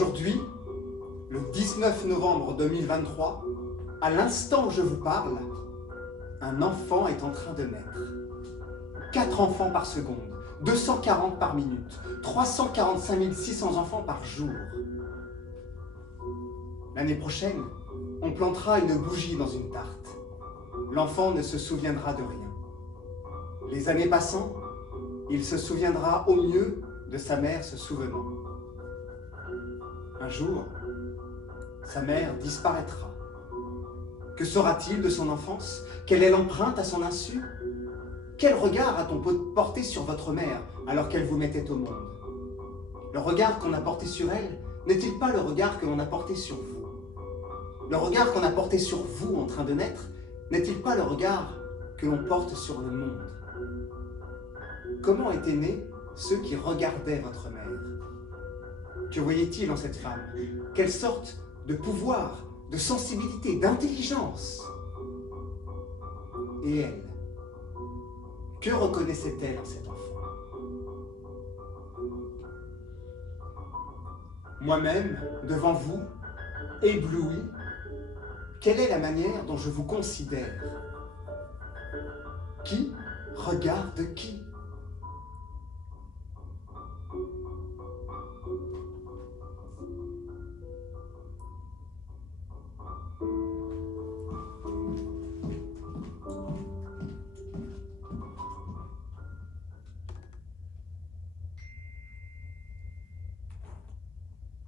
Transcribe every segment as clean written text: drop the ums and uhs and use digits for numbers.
Aujourd'hui, le 19 novembre 2023, à l'instant où je vous parle, un enfant est en train de naître. 4 enfants par seconde, 240 par minute, 345 600 enfants par jour. L'année prochaine, on plantera une bougie dans une tarte. L'enfant ne se souviendra de rien. Les années passant, il se souviendra au mieux de sa mère se souvenant. Un jour, sa mère disparaîtra. Que sera-t-il de son enfance? Quelle est l'empreinte à son insu? Quel regard a-t-on porté sur votre mère alors qu'elle vous mettait au monde? Le regard qu'on a porté sur elle n'est-il pas le regard que l'on a porté sur vous? Le regard qu'on a porté sur vous en train de naître n'est-il pas le regard que l'on porte sur le monde? Comment étaient nés ceux qui regardaient votre mère? Que voyaient-ils en cette femme? Quelle sorte de pouvoir, de sensibilité, d'intelligence? Et elle, que reconnaissait-elle en cet enfant? Moi-même, devant vous, ébloui, quelle est la manière dont je vous considère? Qui regarde qui?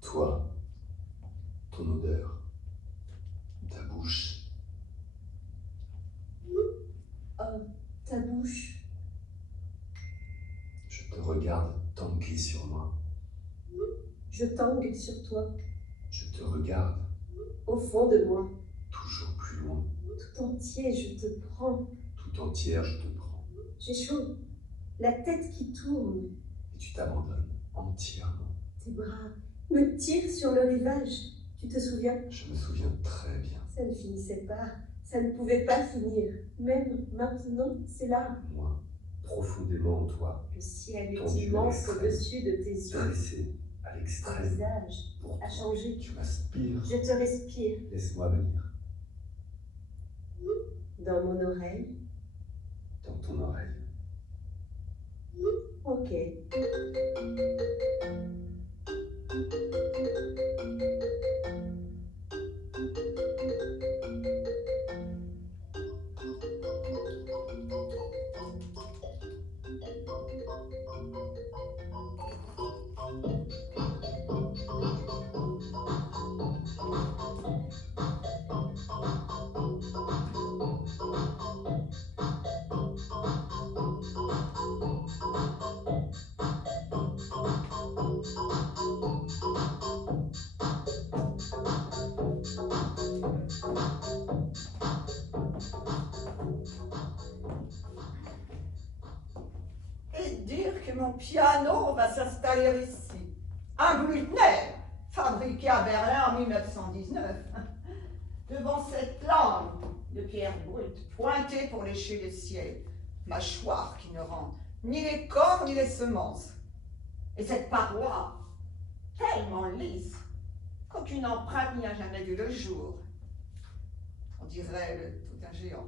Toi, ton odeur, ta bouche. Oh, ta bouche. Je te regarde tanguer sur moi. Je tangue sur toi, Je te regarde au fond de moi. toujours plus loin. Tout entier, je te prends. Tout entière, je te prends. J'ai chaud, la tête qui tourne. Et tu t'abandonnes entièrement. Tes bras me tirent sur le rivage. Tu te souviens? Je me souviens très bien. Ça ne finissait pas. Ça ne pouvait pas finir. Même maintenant, c'est là. Moi, profondément en toi, Le ciel est tendu à immense l'extrême, au-dessus de tes yeux. dressé à Ton l'extrême. visage Pour a toi, changé. tu m'aspires. Je te respire Laisse-moi venir dans mon oreille. dans ton oreille. Ok. Et dire que mon piano va s'installer ici. Un Blüthner, fabriqué à Berlin en 1919. Devant cette lampe de pierre brute, pointée pour lécher le ciel, mâchoire qui ne rend ni les corps ni les semences. Et cette paroi, tellement lisse, qu'aucune empreinte n'y a jamais vu le jour. On dirait le tout un géant.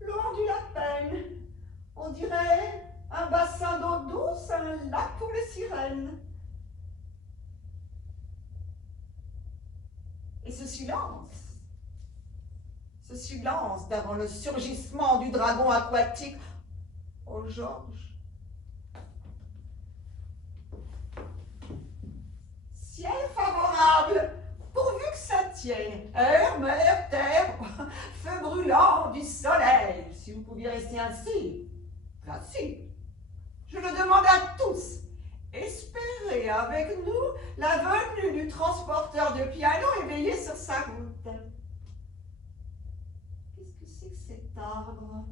L'eau rendu la peine. On dirait un bassin d'eau douce, un lac pour les sirènes. Et ce silence d'avant le surgissement du dragon aquatique. Oh Georges. Ciel favorable, pourvu que ça tienne. Air, mer, terre, feu brûlant du soleil. Si vous pouviez rester ainsi, assis, je le demande à tous. Espérez avec nous la venue du transporteur de piano éveillé sur sa route. Qu'est-ce que c'est que cet arbre?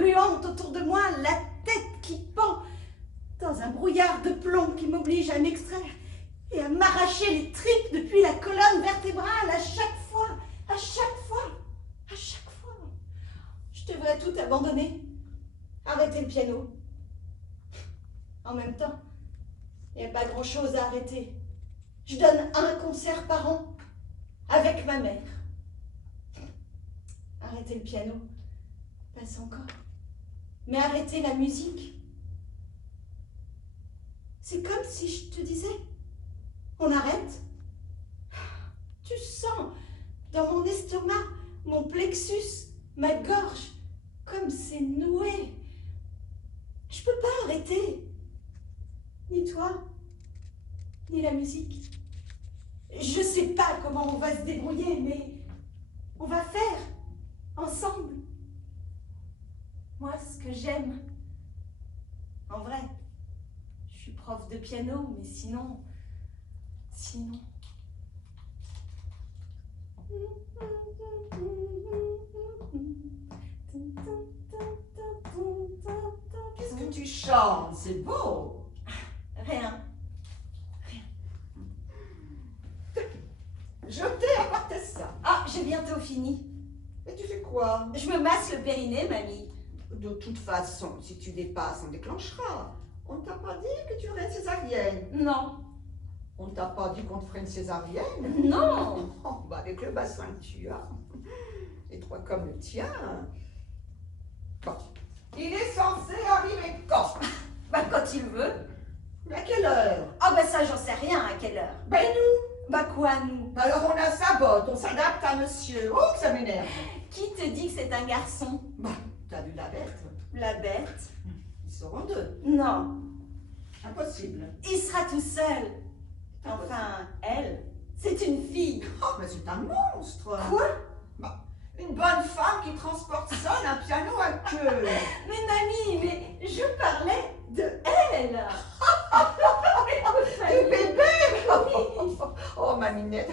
gluante autour de moi, la tête qui pend, dans un brouillard de plomb qui m'oblige à m'extraire et à m'arracher les tripes depuis la colonne vertébrale à chaque fois, à chaque fois, à chaque fois. Je devrais tout abandonner, arrêter le piano. En même temps, il n'y a pas grand-chose à arrêter. Je donne un concert par an avec ma mère. Arrêter le piano, passe encore. Mais arrêter la musique, c'est comme si je te disais, on arrête. Tu sens dans mon estomac, mon plexus, ma gorge, comme c'est noué. Je peux pas arrêter. Ni toi, ni la musique. Je sais pas comment on va se débrouiller, mais on va faire ensemble. Moi, ce que j'aime, en vrai, je suis prof de piano, mais sinon... Qu'est-ce que tu chantes? C'est beau. Rien. Je t'ai apporté ça. Ah, j'ai bientôt fini. Et tu fais quoi? Je me masse le périnée, mamie. De toute façon, si tu dépasses, on déclenchera. On ne t'a pas dit que tu aurais une césarienne. Non. On ne t'a pas dit qu'on te ferait une césarienne. Non. Oh, bah avec le bassin que tu as, et toi comme le tien. Bon. Il est censé arriver quand? Bah, quand il veut. À quelle heure? Ah, bah ça, j'en sais rien à quelle heure. Ben nous. Bah, quoi, nous? Alors on a sa botte, on s'adapte à monsieur. Oh, que ça m'énerve. Qui te dit que c'est un garçon? Bah, t'as vu la bête? La bête? Ils seront deux. Non. Impossible. Il sera tout seul. Enfin, elle, c'est une fille. Oh, mais c'est un monstre. Quoi? Bah, une bonne femme qui transporte seule un piano à queue. Mais mamie, mais je parlais de elle. Du bébé. Oh, ma minette.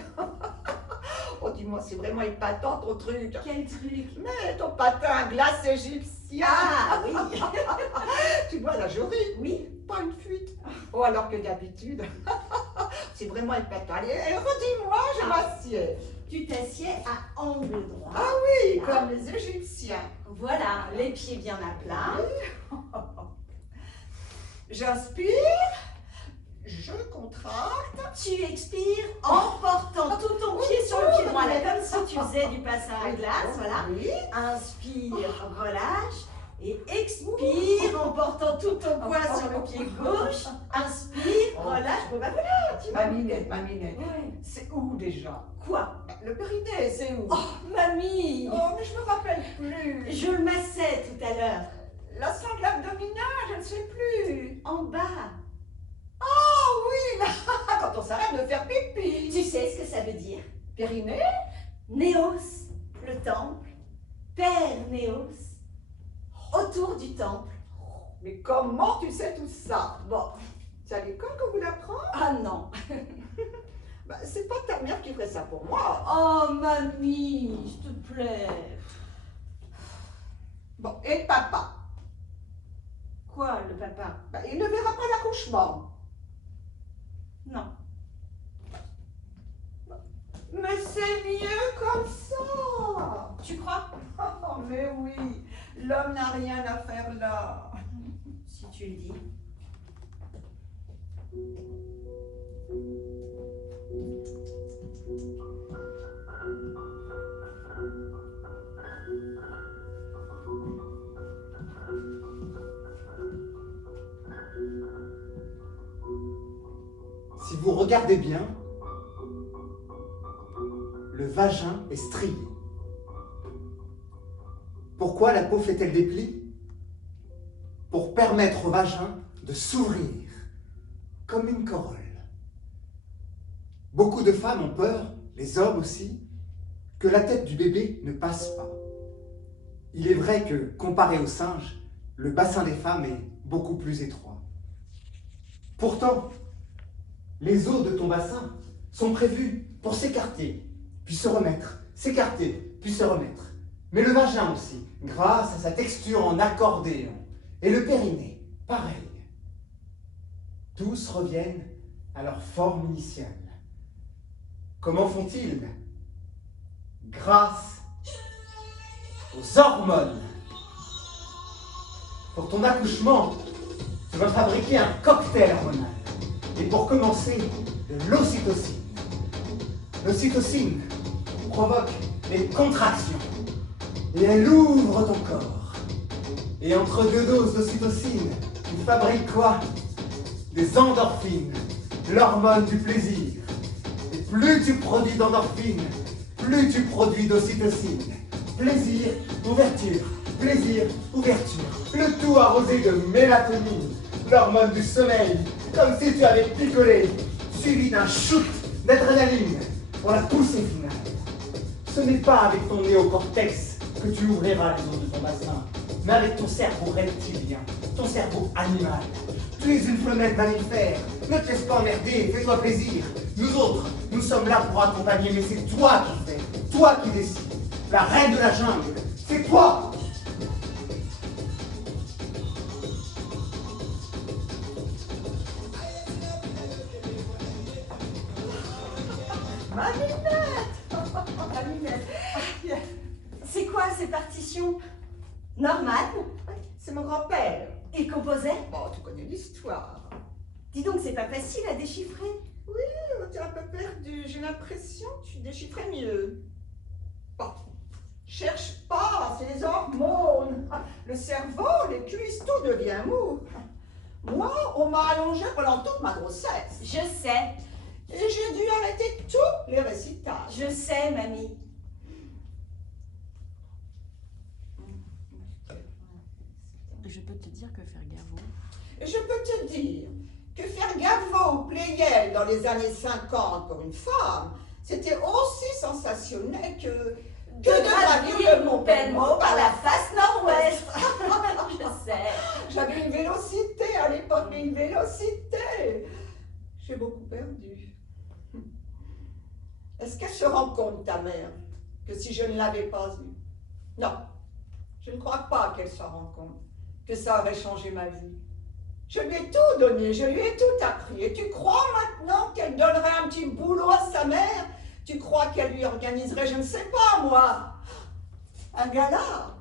Oh, dis-moi, c'est vraiment épatant ton truc. Quel truc? Mais ton patin à glace égyptien. Ah oui. Tu vois, là, je ris. Oui. Pas une fuite. Oh, alors que d'habitude, c'est vraiment épatant. Allez, redis-moi, je m'assieds. Tu t'assieds à angle droit. Ah oui, comme les Égyptiens. Voilà, les pieds bien à plat. J'inspire, je contracte. Tu expires en portant tout ton pied sur le pied droit, là, comme si tu faisais du bassin à glace, voilà. Oui. Inspire, relâche. Et expire en portant tout ton poids sur le pied gauche. Inspire, relâche. Bon, bah voilà, tu Ma minette. Ouais. C'est où déjà? Quoi? Le périnée, c'est où? Oh, mamie! Oh, mais je me rappelle plus. Je le massais tout à l'heure. La sangle abdominale, je ne sais plus. En bas. Oh oui, là, quand on s'arrête de faire pipi. Tu sais ce que ça veut dire? Périnée? Néos, le temple. Père Néos, autour du temple. Mais comment tu sais tout ça? Bon, c'est à l'école qu'on vous l'apprend? Ah non. Bah, c'est pas ta mère qui ferait ça pour moi. Oh, mamie, s'il te plaît. Bon, et le papa? Quoi, le papa? Bah, il ne verra pas l'accouchement. Non. Mais c'est mieux comme ça. Tu crois? Oh, mais oui, l'homme n'a rien à faire là. Si tu le dis. Si vous regardez bien, le vagin est strié. Pourquoi la peau fait-elle des plis? Pour permettre au vagin de s'ouvrir comme une corolle. Beaucoup de femmes ont peur, les hommes aussi, que la tête du bébé ne passe pas. Il est vrai que, comparé au singe, le bassin des femmes est beaucoup plus étroit. Pourtant, les os de ton bassin sont prévus pour s'écarter, puis se remettre, s'écarter, puis se remettre. Mais le vagin aussi, grâce à sa texture en accordéon. Et le périnée, pareil. Tous reviennent à leur forme initiale. Comment font-ils? Grâce aux hormones. Pour ton accouchement, tu vas fabriquer un cocktail hormonal. Et pour commencer, de l'ocytocine. L'ocytocine provoque des contractions. Et elle ouvre ton corps. Et entre deux doses d'ocytocine, tu fabriques quoi? Des endorphines, l'hormone du plaisir. Et plus tu produis d'endorphines, plus tu produis d'ocytocine. Plaisir, ouverture, plaisir, ouverture. Le tout arrosé de mélatonine, l'hormone du sommeil, comme si tu avais picolé, suivi d'un shoot d'adrénaline pour la poussée finale. Ce n'est pas avec ton néocortex que tu ouvriras les ondes de ton bassin, mais avec ton cerveau reptilien, ton cerveau animal. Tu es une femelle mammifère, ne te laisse pas emmerder, fais-toi plaisir. Nous autres, nous sommes là pour accompagner, mais c'est toi qui fais, toi qui décides. La reine de la jungle, c'est toi. Maminette. C'est quoi ces partitions? Norman? C'est mon grand-père. Il composait? Bon, tu connais l'histoire. Dis donc, c'est pas facile à déchiffrer. Oui, t'es un peu perdu. J'ai l'impression que tu déchiffrais mieux. Bon, cherche pas, c'est les hormones. Le cerveau, les cuisses, tout devient mou. Moi, on m'a allongé pendant toute ma grossesse. Je sais, Et j'ai dû arrêter tous les récitages. je sais, mamie. Je peux te dire que faire Gaveau. Et je peux te dire que faire Gaveau ou Pleyel dans les années 50 pour une femme, c'était aussi sensationnel que de gravir le Mont Pelmo par la face nord-ouest. Je sais. J'avais une vélocité à l'époque, mais une vélocité. J'ai beaucoup perdu. Est-ce qu'elle se rend compte, ta mère, que si je ne l'avais pas eue? Non, je ne crois pas qu'elle s'en rend compte, que ça aurait changé ma vie. Je lui ai tout donné, je lui ai tout appris. Et tu crois maintenant qu'elle donnerait un petit boulot à sa mère? Tu crois qu'elle lui organiserait, je ne sais pas moi, un gala?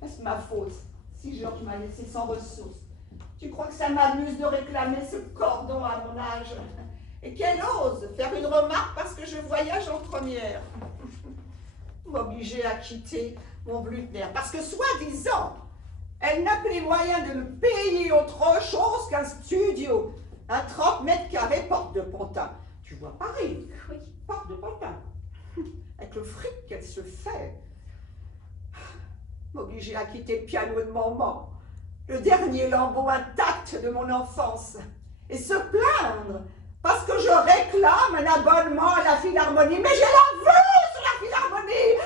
Est-ce ma faute si Georges m'a laissé sans ressources? Tu crois que ça m'amuse de réclamer ce cordon à mon âge? Et qu'elle ose faire une remarque parce que je voyage en première? M'obliger à quitter mon Blüthner parce que, soi-disant, elle n'a que les moyens de me payer autre chose qu'un studio, un 30 mètres carrés porte de Pantin. Tu vois Paris? Oui, porte de Pantin. Avec le fric qu'elle se fait. M'obliger à quitter le piano de maman, le dernier lambeau intact de mon enfance, et se plaindre parce que je réclame un abonnement à la Philharmonie. Mais je l'en veux sur la Philharmonie!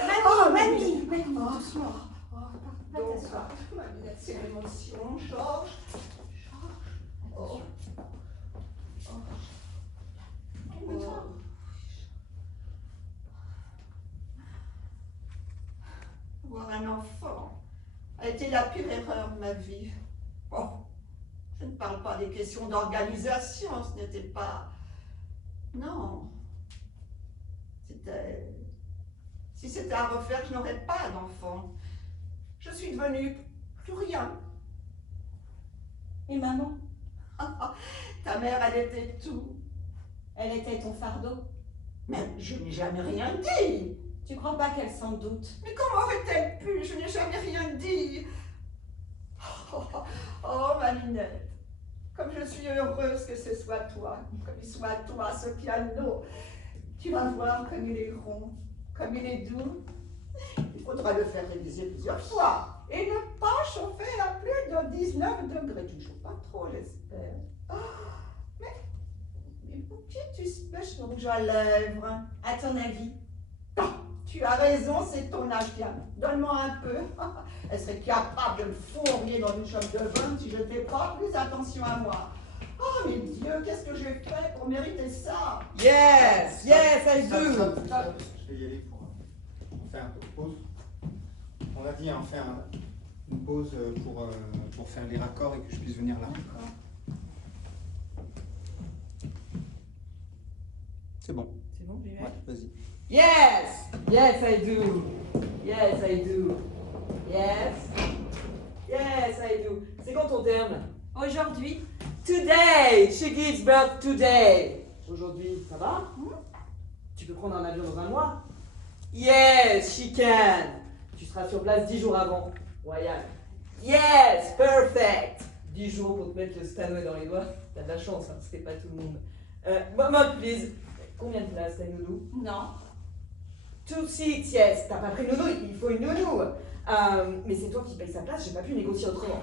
Mamie, Doucement. Pardon, c'est l'émotion, Georges. Oh. Calme-toi. Avoir un enfant a été la pire erreur de ma vie. Bon, je ne parle pas des questions d'organisation, ce n'était pas... Non. C'était... Si c'était à refaire, je n'aurais pas d'enfant. Je suis devenue plus rien. Et maman? Ta mère, elle était tout. Elle était ton fardeau. Mais je n'ai jamais rien dit. Tu crois pas qu'elle s'en doute? Mais comment aurait-elle pu? Je n'ai jamais rien dit. Oh, ma Minette, comme je suis heureuse que ce soit toi, comme il soit toi, ce piano. Tu vas voir comme il est rond, comme il est doux. Il faudra le faire réviser plusieurs fois et ne pas chauffer à plus de 19 degrés. Tu ne chauffes pas trop, j'espère. Mais pour qui tu spèches le rouge à lèvres? À ton avis? Non, Tu as raison, c'est ton âge, tiens. Donne-moi un peu. Elle serait capable de me fourrer dans une chope de vin si je ne fais pas plus attention à moi. Oh, mes Dieu, qu'est-ce que j'ai fait pour mériter ça? Yes, yes, I Stop, do. stop, stop. Je vais y aller pour faire un peu de pause. On a dit faire une pause pour faire les raccords et que je puisse venir là. C'est bon. C'est bon, j'y vais. Ouais, vas-y. Yes, yes, I do. Yes, I do. Yes, yes, I do. C'est quand ton terme? Aujourd'hui, Today, she gives birth today. Aujourd'hui, ça va? Tu peux prendre un avion dans un mois? Yes, she can. Tu seras sur place 10 jours avant. Royal. Yes, perfect. 10 jours pour te mettre le Stanway dans les doigts. T'as de la chance, hein, c'était pas tout le monde. Moment, please. Combien de places t'as, Nounou? non. 2 seats, yes. T'as pas pris Nounou, il faut une Nounou. Mais c'est toi qui payes sa place, j'ai pas pu négocier autrement.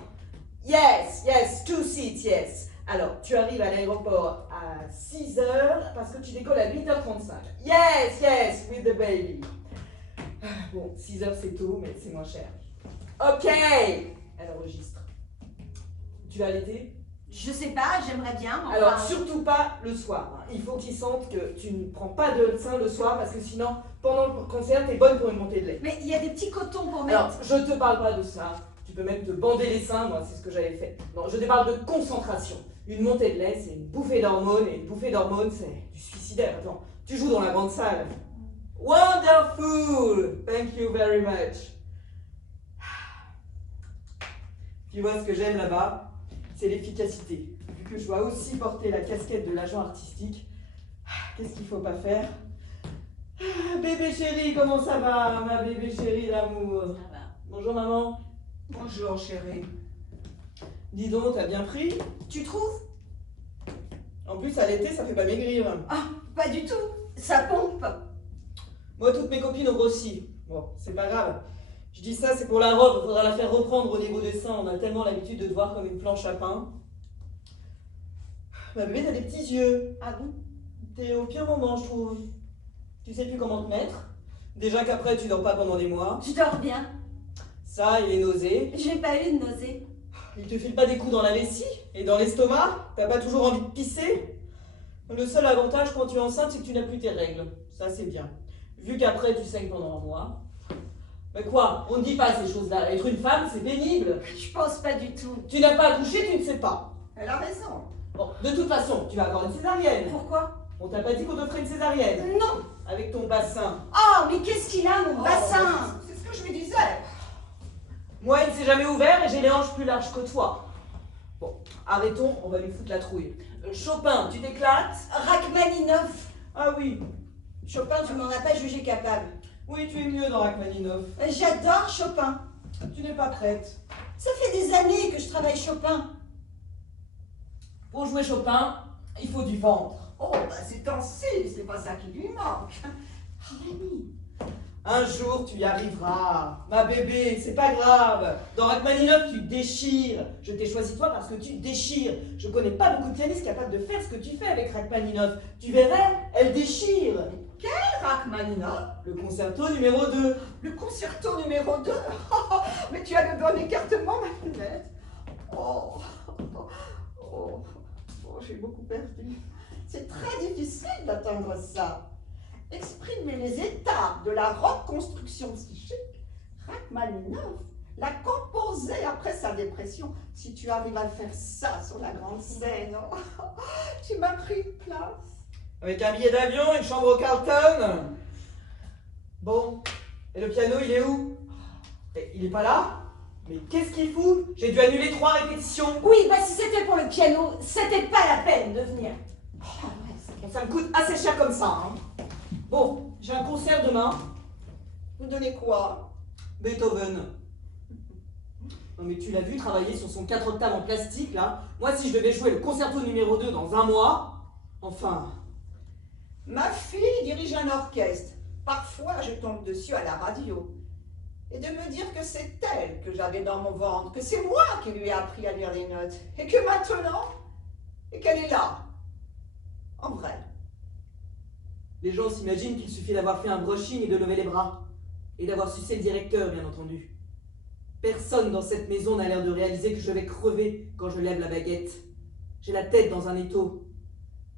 Yes, yes, 2 seats, yes. Alors, tu arrives à l'aéroport à 6h parce que tu décolles à 8h35. Yes, yes, with the baby. Bon, 6h c'est tôt, mais c'est moins cher. Ok, elle enregistre. Tu vas allaiter? Je sais pas, j'aimerais bien. Enfin, Alors, surtout pas le soir. Il faut qu'ils sentent que tu ne prends pas de sein le soir parce que sinon, pendant le concert, t'es bonne pour une montée de lait. Mais il y a des petits cotons pour mettre. Alors, je te parle pas de ça. Tu peux même te bander les seins, moi, c'est ce que j'avais fait. Non, je te parle de concentration. Une montée de lait, c'est une bouffée d'hormones, et une bouffée d'hormones, c'est du suicidaire. Attends, tu joues dans la grande salle. Wonderful! Thank you very much. Tu vois, ce que j'aime là-bas, c'est l'efficacité. Vu que je dois aussi porter la casquette de l'agent artistique, qu'est-ce qu'il faut pas faire? Bébé chéri, comment ça va, ma bébé chérie d'amour? Ça va. Bonjour maman. Bonjour, chérie. Dis donc, t'as bien pris? Tu trouves? En plus, à l'été, ça fait pas maigrir. Ah, pas du tout. Ça pompe. Moi, toutes mes copines ont grossi. Bon, c'est pas grave. Je dis ça, c'est pour la robe. Faudra la faire reprendre au niveau des seins. On a tellement l'habitude de te voir comme une planche à pain. Ma bébé, t'as des petits yeux. Ah bon? T'es au pire moment, je trouve. Tu sais plus comment te mettre. Déjà qu'après, tu dors pas pendant des mois. Je dors bien. Ça, et les nausées. J'ai pas eu de nausée. Il te file pas des coups dans la vessie et dans l'estomac? T'as pas toujours envie de pisser? Le seul avantage quand tu es enceinte, c'est que tu n'as plus tes règles. Ça, c'est bien. Vu qu'après, tu saignes pendant un mois. Mais quoi? On ne dit pas ces choses-là. Être une femme, c'est pénible. Je pense pas du tout. Tu n'as pas accouché, tu ne sais pas. Elle a raison. Bon, de toute façon, tu vas avoir une césarienne. Pourquoi? On t'a pas dit qu'on te ferait une césarienne? Non. Avec ton bassin. Oh, mais qu'est-ce qu'il a, mon Oh, bassin? c'est ce que je me disais. Moi, il ne s'est jamais ouvert et j'ai les hanches plus larges que toi. Bon, arrêtons, on va lui foutre la trouille. Chopin, tu t'éclates? Rachmaninoff. Ah oui. Chopin, tu m'en as pas jugé capable. Oui, tu es mieux dans Rachmaninoff. J'adore Chopin. Tu n'es pas prête. Ça fait des années que je travaille Chopin. Pour jouer Chopin, il faut du ventre. Oh, bah c'est temps-ci, c'est pas ça qui lui manque. Rémi. Un jour, tu y arriveras. Ma bébé, c'est pas grave. Dans Rachmaninoff, tu déchires. Je t'ai choisi toi parce que tu déchires. Je connais pas beaucoup de pianistes capables de faire ce que tu fais avec Rachmaninoff. Tu verrais, elle déchire. Rachmaninoff, Le concerto numéro 2. le concerto numéro 2. Mais tu as le bon écartement, ma lunette. Oh, j'ai beaucoup perdu. C'est très difficile d'atteindre ça. Exprimer les étapes de la reconstruction psychique, Rachmaninoff l'a composé après sa dépression. Si tu arrives à faire ça sur la grande scène, oh, tu m'as pris une place. Avec un billet d'avion, une chambre au Carlton. Bon, et le piano, il est où? Il est pas là? Mais qu'est-ce qu'il fout? J'ai dû annuler 3 répétitions. Oui, bah si c'était pour le piano, c'était pas la peine de venir. Bon, ça me coûte assez cher comme ça. Hein. Bon, j'ai un concert demain. Vous donnez quoi? Beethoven. Non mais tu l'as vu travailler sur son 4 octaves en plastique là. Moi si je devais jouer le concerto numéro 2 dans un mois, enfin... Ma fille dirige un orchestre. Parfois, je tombe dessus à la radio. Et de me dire que c'est elle que j'avais dans mon ventre, que c'est moi qui lui ai appris à lire les notes, et que maintenant, et qu'elle est là. En vrai. Les gens s'imaginent qu'il suffit d'avoir fait un brushing et de lever les bras. Et d'avoir sucé le directeur, bien entendu. Personne dans cette maison n'a l'air de réaliser que je vais crever quand je lève la baguette. J'ai la tête dans un étau.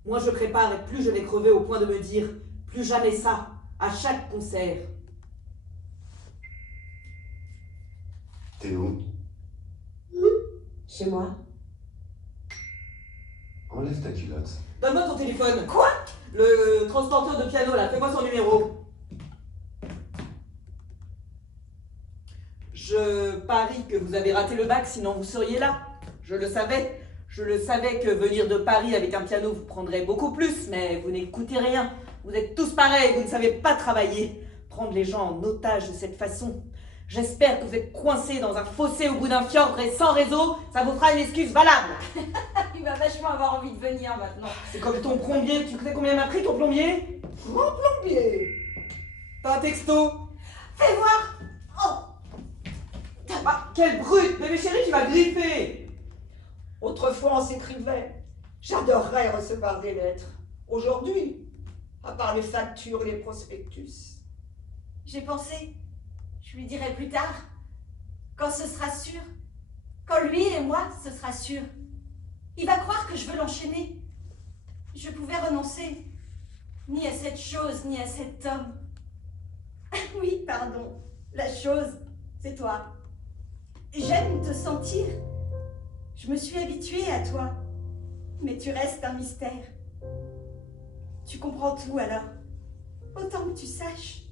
Moins je prépare et plus je vais crever au point de me dire « plus jamais ça » à chaque concert. T'es où? Chez moi. Enlève ta culotte. Donne-moi ton téléphone. Quoi? Le transporteur de piano, là, fais-moi son numéro. Je parie que vous avez raté le bac, sinon vous seriez là. Je le savais. Je le savais que venir de Paris avec un piano vous prendrait beaucoup plus, mais vous n'écoutez rien. Vous êtes tous pareils, vous ne savez pas travailler. Prendre les gens en otage de cette façon. J'espère que vous êtes coincés dans un fossé au bout d'un fjord et sans réseau, ça vous fera une excuse valable. Il va vachement avoir envie de venir maintenant. C'est comme ton plombier, tu sais combien m'a pris ton plombier? Mon plombier. T'as un texto? Fais voir. Oh, Ah, quelle brute! Bébé chéri, tu m'as griffé! Autrefois, on s'écrivait. J'adorerais recevoir des lettres. Aujourd'hui, à part les factures et les prospectus. j'ai pensé. Je lui dirai plus tard. Quand ce sera sûr. Quand lui et moi, ce sera sûr. Il va croire que je veux l'enchaîner. Je pouvais renoncer. Ni à cette chose, ni à cet homme. Oui, pardon. La chose, c'est toi. J'aime te sentir. Je me suis habituée à toi. Mais tu restes un mystère. Tu comprends tout alors. Autant que tu saches.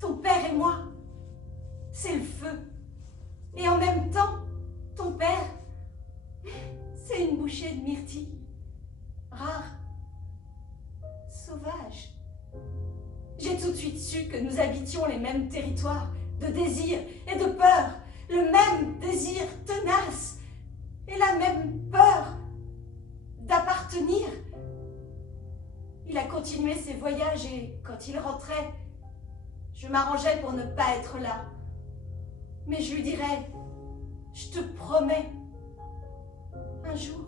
Ton père et moi, c'est le feu. Et en même temps, ton père, c'est une bouchée de myrtille. Rare. Sauvage. J'ai tout de suite su que nous habitions les mêmes territoires de désir et de peur. Le même désir tenace. Et la même peur d'appartenir. Il a continué ses voyages et quand il rentrait, je m'arrangeais pour ne pas être là. Mais je lui dirais, je te promets, un jour.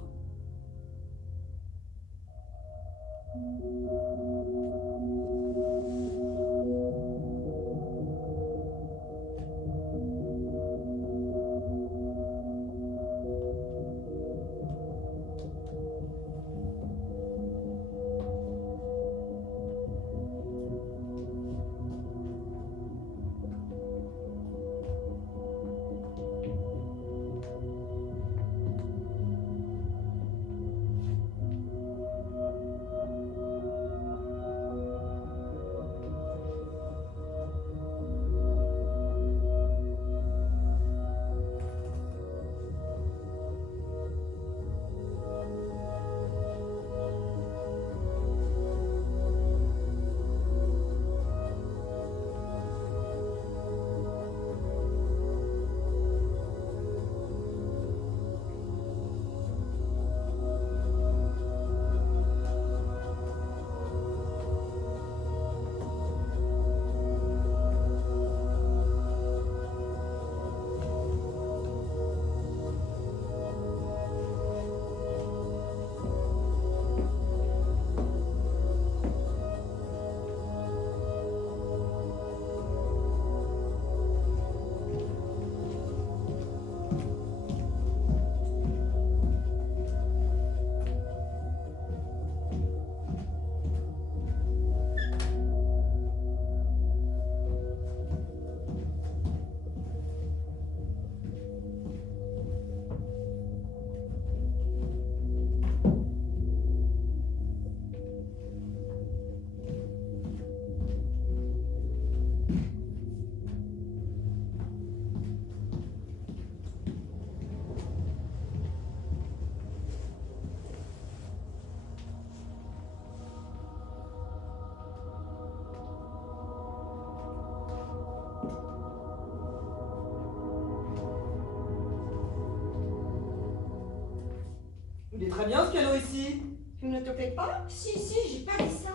Il est très bien ce piano ici. Tu ne te plais pas? Si, j'ai pas dit ça.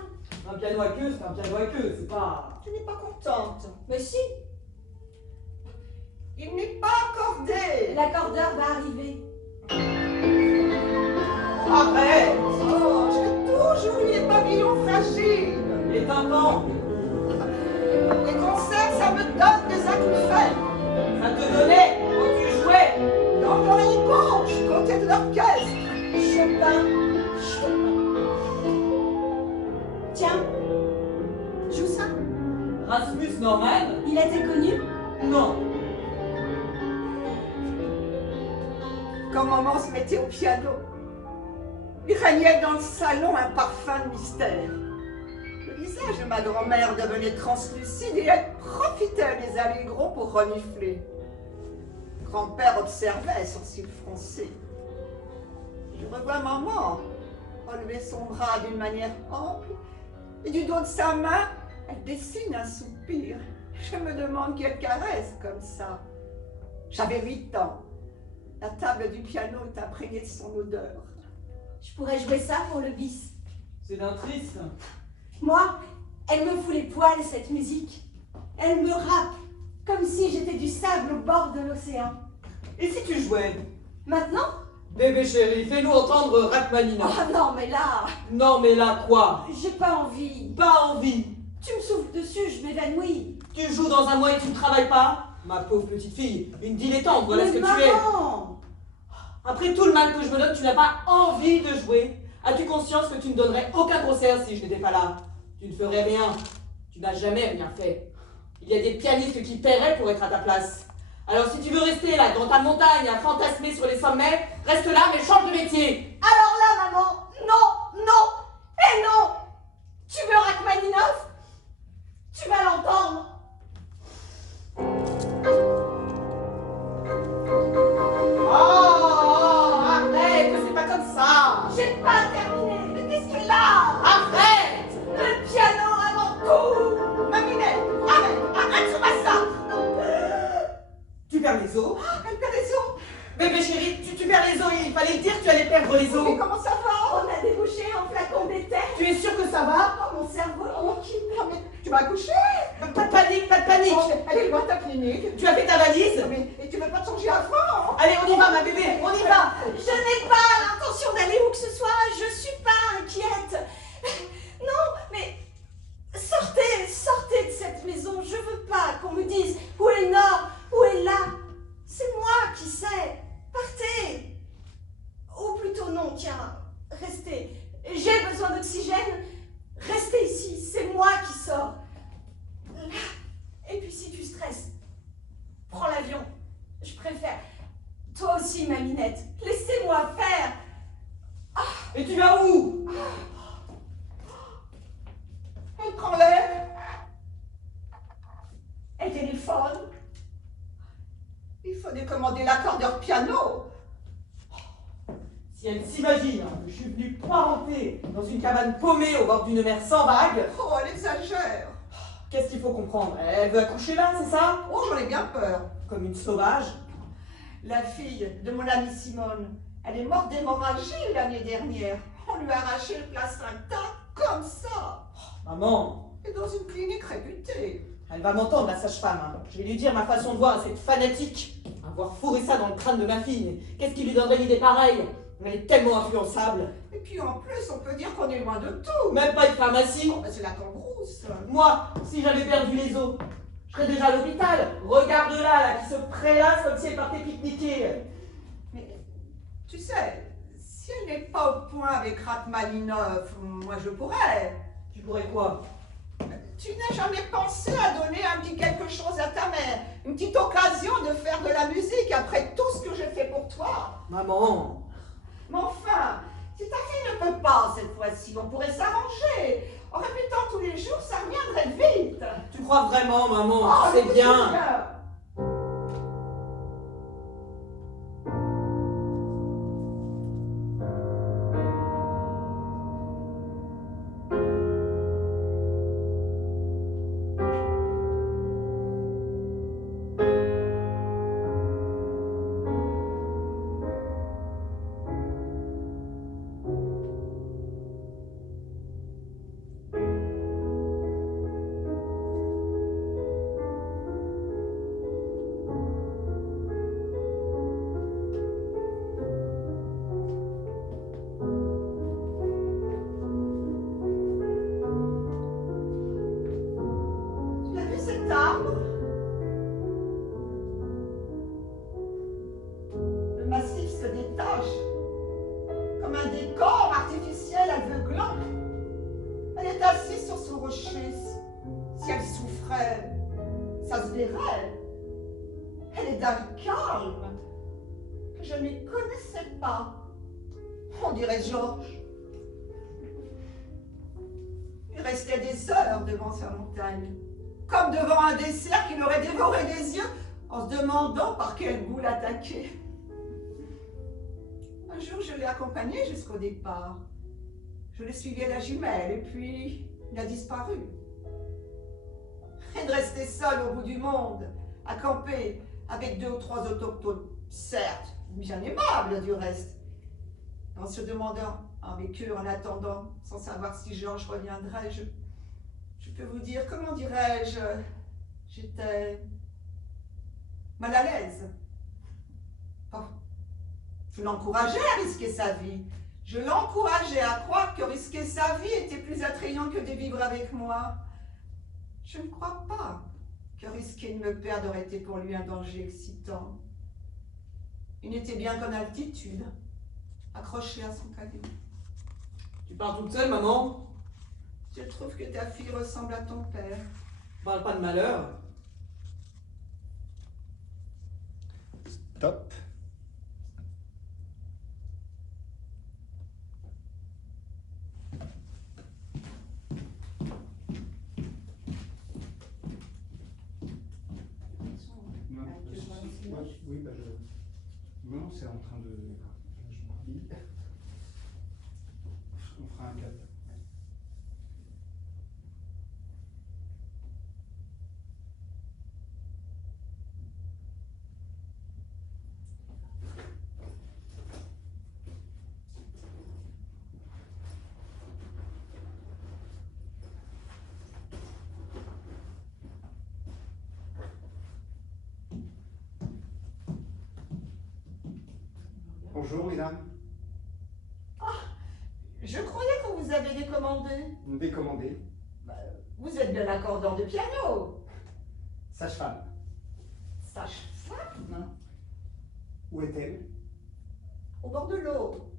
Un piano à queue, c'est un piano à queue, c'est pas... Tu n'es pas contente. Mais si, Il n'est pas accordé. l'accordeur va arriver. Arrête! Oh, j'ai toujours eu les pavillons fragiles. Les tympans! Les concerts, ça Rasmus Norman? Il était connu? Non. Quand maman se mettait au piano, il régnait dans le salon un parfum de mystère. Le visage de ma grand-mère devenait translucide et elle profitait des allegros pour renifler. Grand-père observait, sourcils froncés. Je revois maman relever son bras d'une manière ample et du dos de sa main, elle dessine un soupir. Je me demande quelle caresse comme ça. J'avais 8 ans. La table du piano est imprégnée de son odeur. Je pourrais jouer ça pour le bis. C'est d'un triste. Moi, elle me fout les poils, cette musique. Elle me rappe, comme si j'étais du sable au bord de l'océan. Et si tu jouais? Maintenant? Bébé chéri, fais-nous entendre Rachmaninoff. Oh non, mais là, Non mais là quoi? j'ai pas envie. Pas envie. Tu me souffles dessus, je m'évanouis. Tu joues dans un mois et tu ne travailles pas? Ma pauvre petite fille, une dilettante, voilà Mais ce que tu es. maman! Après tout le mal que je me donne, tu n'as pas envie de jouer. As-tu conscience que tu ne donnerais aucun concert si je n'étais pas là? Tu ne ferais rien. Tu n'as jamais rien fait. Il y a des pianistes qui paieraient pour être à ta place. Alors si tu veux rester là, dans ta montagne, à fantasmer sur les sommets, reste là, mais change de métier. Alors là, maman, non, non, et non! Tu veux Rachmaninoff? Tu vas l'entendre. Oh, arrête, c'est pas comme ça. J'ai pas terminé. Mais qu'est-ce qu'il a? Arrête. Le piano avant tout. Maminette, arrête sur ma ça. Tu perds les os. Elle perd les os. Bébé chéri, tu perds les os, il fallait le dire, tu allais perdre les os. Mais comment ça va? On a débouché un flacon d'éther. Tu es sûr que ça va? Oh, mon cerveau tranquille. Non, mais tu vas accoucher? Pas de panique, pas de panique. Oh, elle est loin de ta clinique. Tu as fait ta valise? Mais et tu veux pas te changer avant? Allez, on y va ma bébé, on y va. Je n'ai pas l'intention d'aller où que ce soit. Je suis pas inquiète. Non, mais sortez, sortez de cette maison. Je veux pas qu'on me dise où est le nord, où est là. C'est moi qui sais. Partez. Ou plutôt non, tiens, restez. J'ai besoin d'oxygène. Restez ici, c'est moi qui sors. Là. Et puis si tu stresses, prends l'avion. Je préfère. Toi aussi, ma minette. Laissez-moi faire. Et tu vas où? Elle prend l'air. Elle téléphone. Il faut décommander l'accordeur piano. Si elle s'imagine que je suis venue poireauter dans une cabane paumée au bord d'une mer sans vagues, Oh, elle exagère. qu'est-ce qu'il faut comprendre? Elle veut accoucher là, c'est ça? Oh, j'en ai bien peur. Comme une sauvage. La fille de mon amie Simone, elle est morte d'hémorragie l'année dernière. On lui a arraché le placenta comme ça. Maman, Et dans une clinique réputée. elle va m'entendre, la sage-femme. Hein. Je vais lui dire ma façon de voir à cette fanatique. Avoir fourré ça dans le crâne de ma fille. Qu'est-ce qui lui donnerait l'idée pareille? Elle est tellement influençable. Et puis en plus, on peut dire qu'on est loin de tout. Même pas une pharmacie. Oh, ben c'est la cambrousse. Moi, si j'avais perdu les os, je serais déjà à l'hôpital. Regarde-la, là, qui se prélasse comme si elle partait pique-niquer. Mais tu sais, si elle n'est pas au point avec Rachmaninoff, moi je pourrais. Tu pourrais quoi? Tu n'as jamais pensé à donner un petit quelque chose à ta mère, une petite occasion de faire de la musique après tout ce que j'ai fait pour toi. Maman. Mais enfin, si ta fille ne peut pas cette fois-ci, on pourrait s'arranger. En répétant tous les jours, ça reviendrait vite. Tu crois vraiment, maman? Oh, C'est mais bien. Tu as vu cet arbre? Le massif se détache, comme un décor artificiel aveuglant. Elle est assise sur ce rocher, Si elle souffrait, ça se verrait. Elle est d'un calme que je ne connaissais pas. On dirait Georges. Il restait des heures devant sa montagne, comme devant un dessert qu'il aurait dévoré des yeux en se demandant par quel goût l'attaquer. Un jour, je l'ai accompagné jusqu'au départ. Je l'ai suivi à la jumelle et puis il a disparu. Et de rester seul au bout du monde, à camper avec 2 ou 3 autochtones, certes, bien aimables du reste, en se demandant, avec eux en attendant, sans savoir si Georges reviendrait, je peux vous dire, comment dirais-je, j'étais mal à l'aise. Bon, je l'encourageais à risquer sa vie. Je l'encourageais à croire que risquer sa vie était plus attrayant que de vivre avec moi. Je ne crois pas que risquer de me perdre aurait été pour lui un danger excitant. Il n'était bien qu'en altitude, accroché à son caillou. Tu pars toute seule, maman? Je trouve que ta fille ressemble à ton père. Parle pas de malheur. Top. Oui, bah non, c'est en train de... Je m'en lis. On fera un cap. Bonjour, mesdames. Je croyais qu'on vous avait décommandé. Décommandé. Vous êtes bien accordeur de piano. Sage-femme. Sage-femme. Où est-elle? Au bord de l'eau.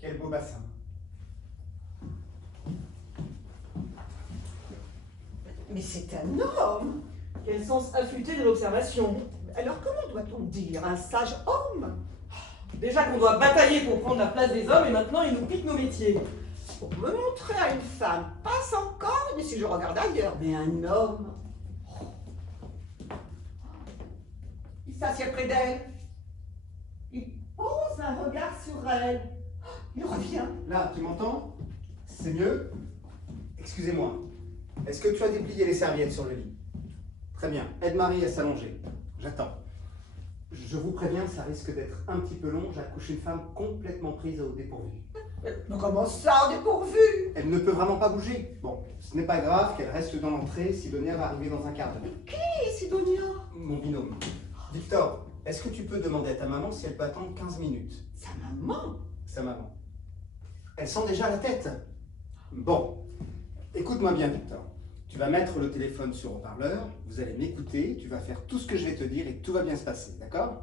Quel beau bassin. Mais c'est un homme. Quel sens affûté de l'observation. Alors comment doit-on dire un sage homme? Déjà qu'on doit batailler pour prendre la place des hommes et maintenant ils nous piquent nos métiers. Pour me montrer à une femme, passe encore, mais si je regarde ailleurs, mais un homme. Il s'assied près d'elle. Il pose un regard sur elle. Il revient. Là, tu m'entends? C'est mieux? Excusez-moi. Est-ce que tu as déplié les serviettes sur le lit? Très bien. Aide-Marie à s'allonger. J'attends. Je vous préviens, ça risque d'être un petit peu long. J'accouche une femme complètement prise au dépourvu. Mais comment ça, dépourvu? Elle ne peut vraiment pas bouger. Bon, ce n'est pas grave qu'elle reste dans l'entrée. Sidonia va arriver dans un quart d'heure. Qui, Sidonia? Mon binôme. Victor, est-ce que tu peux demander à ta maman si elle peut attendre 15 minutes? Sa maman? Sa maman. Elle sent déjà la tête. Bon, écoute-moi bien, Victor. Tu vas mettre le téléphone sur haut-parleur, vous allez m'écouter, tu vas faire tout ce que je vais te dire et tout va bien se passer, d'accord?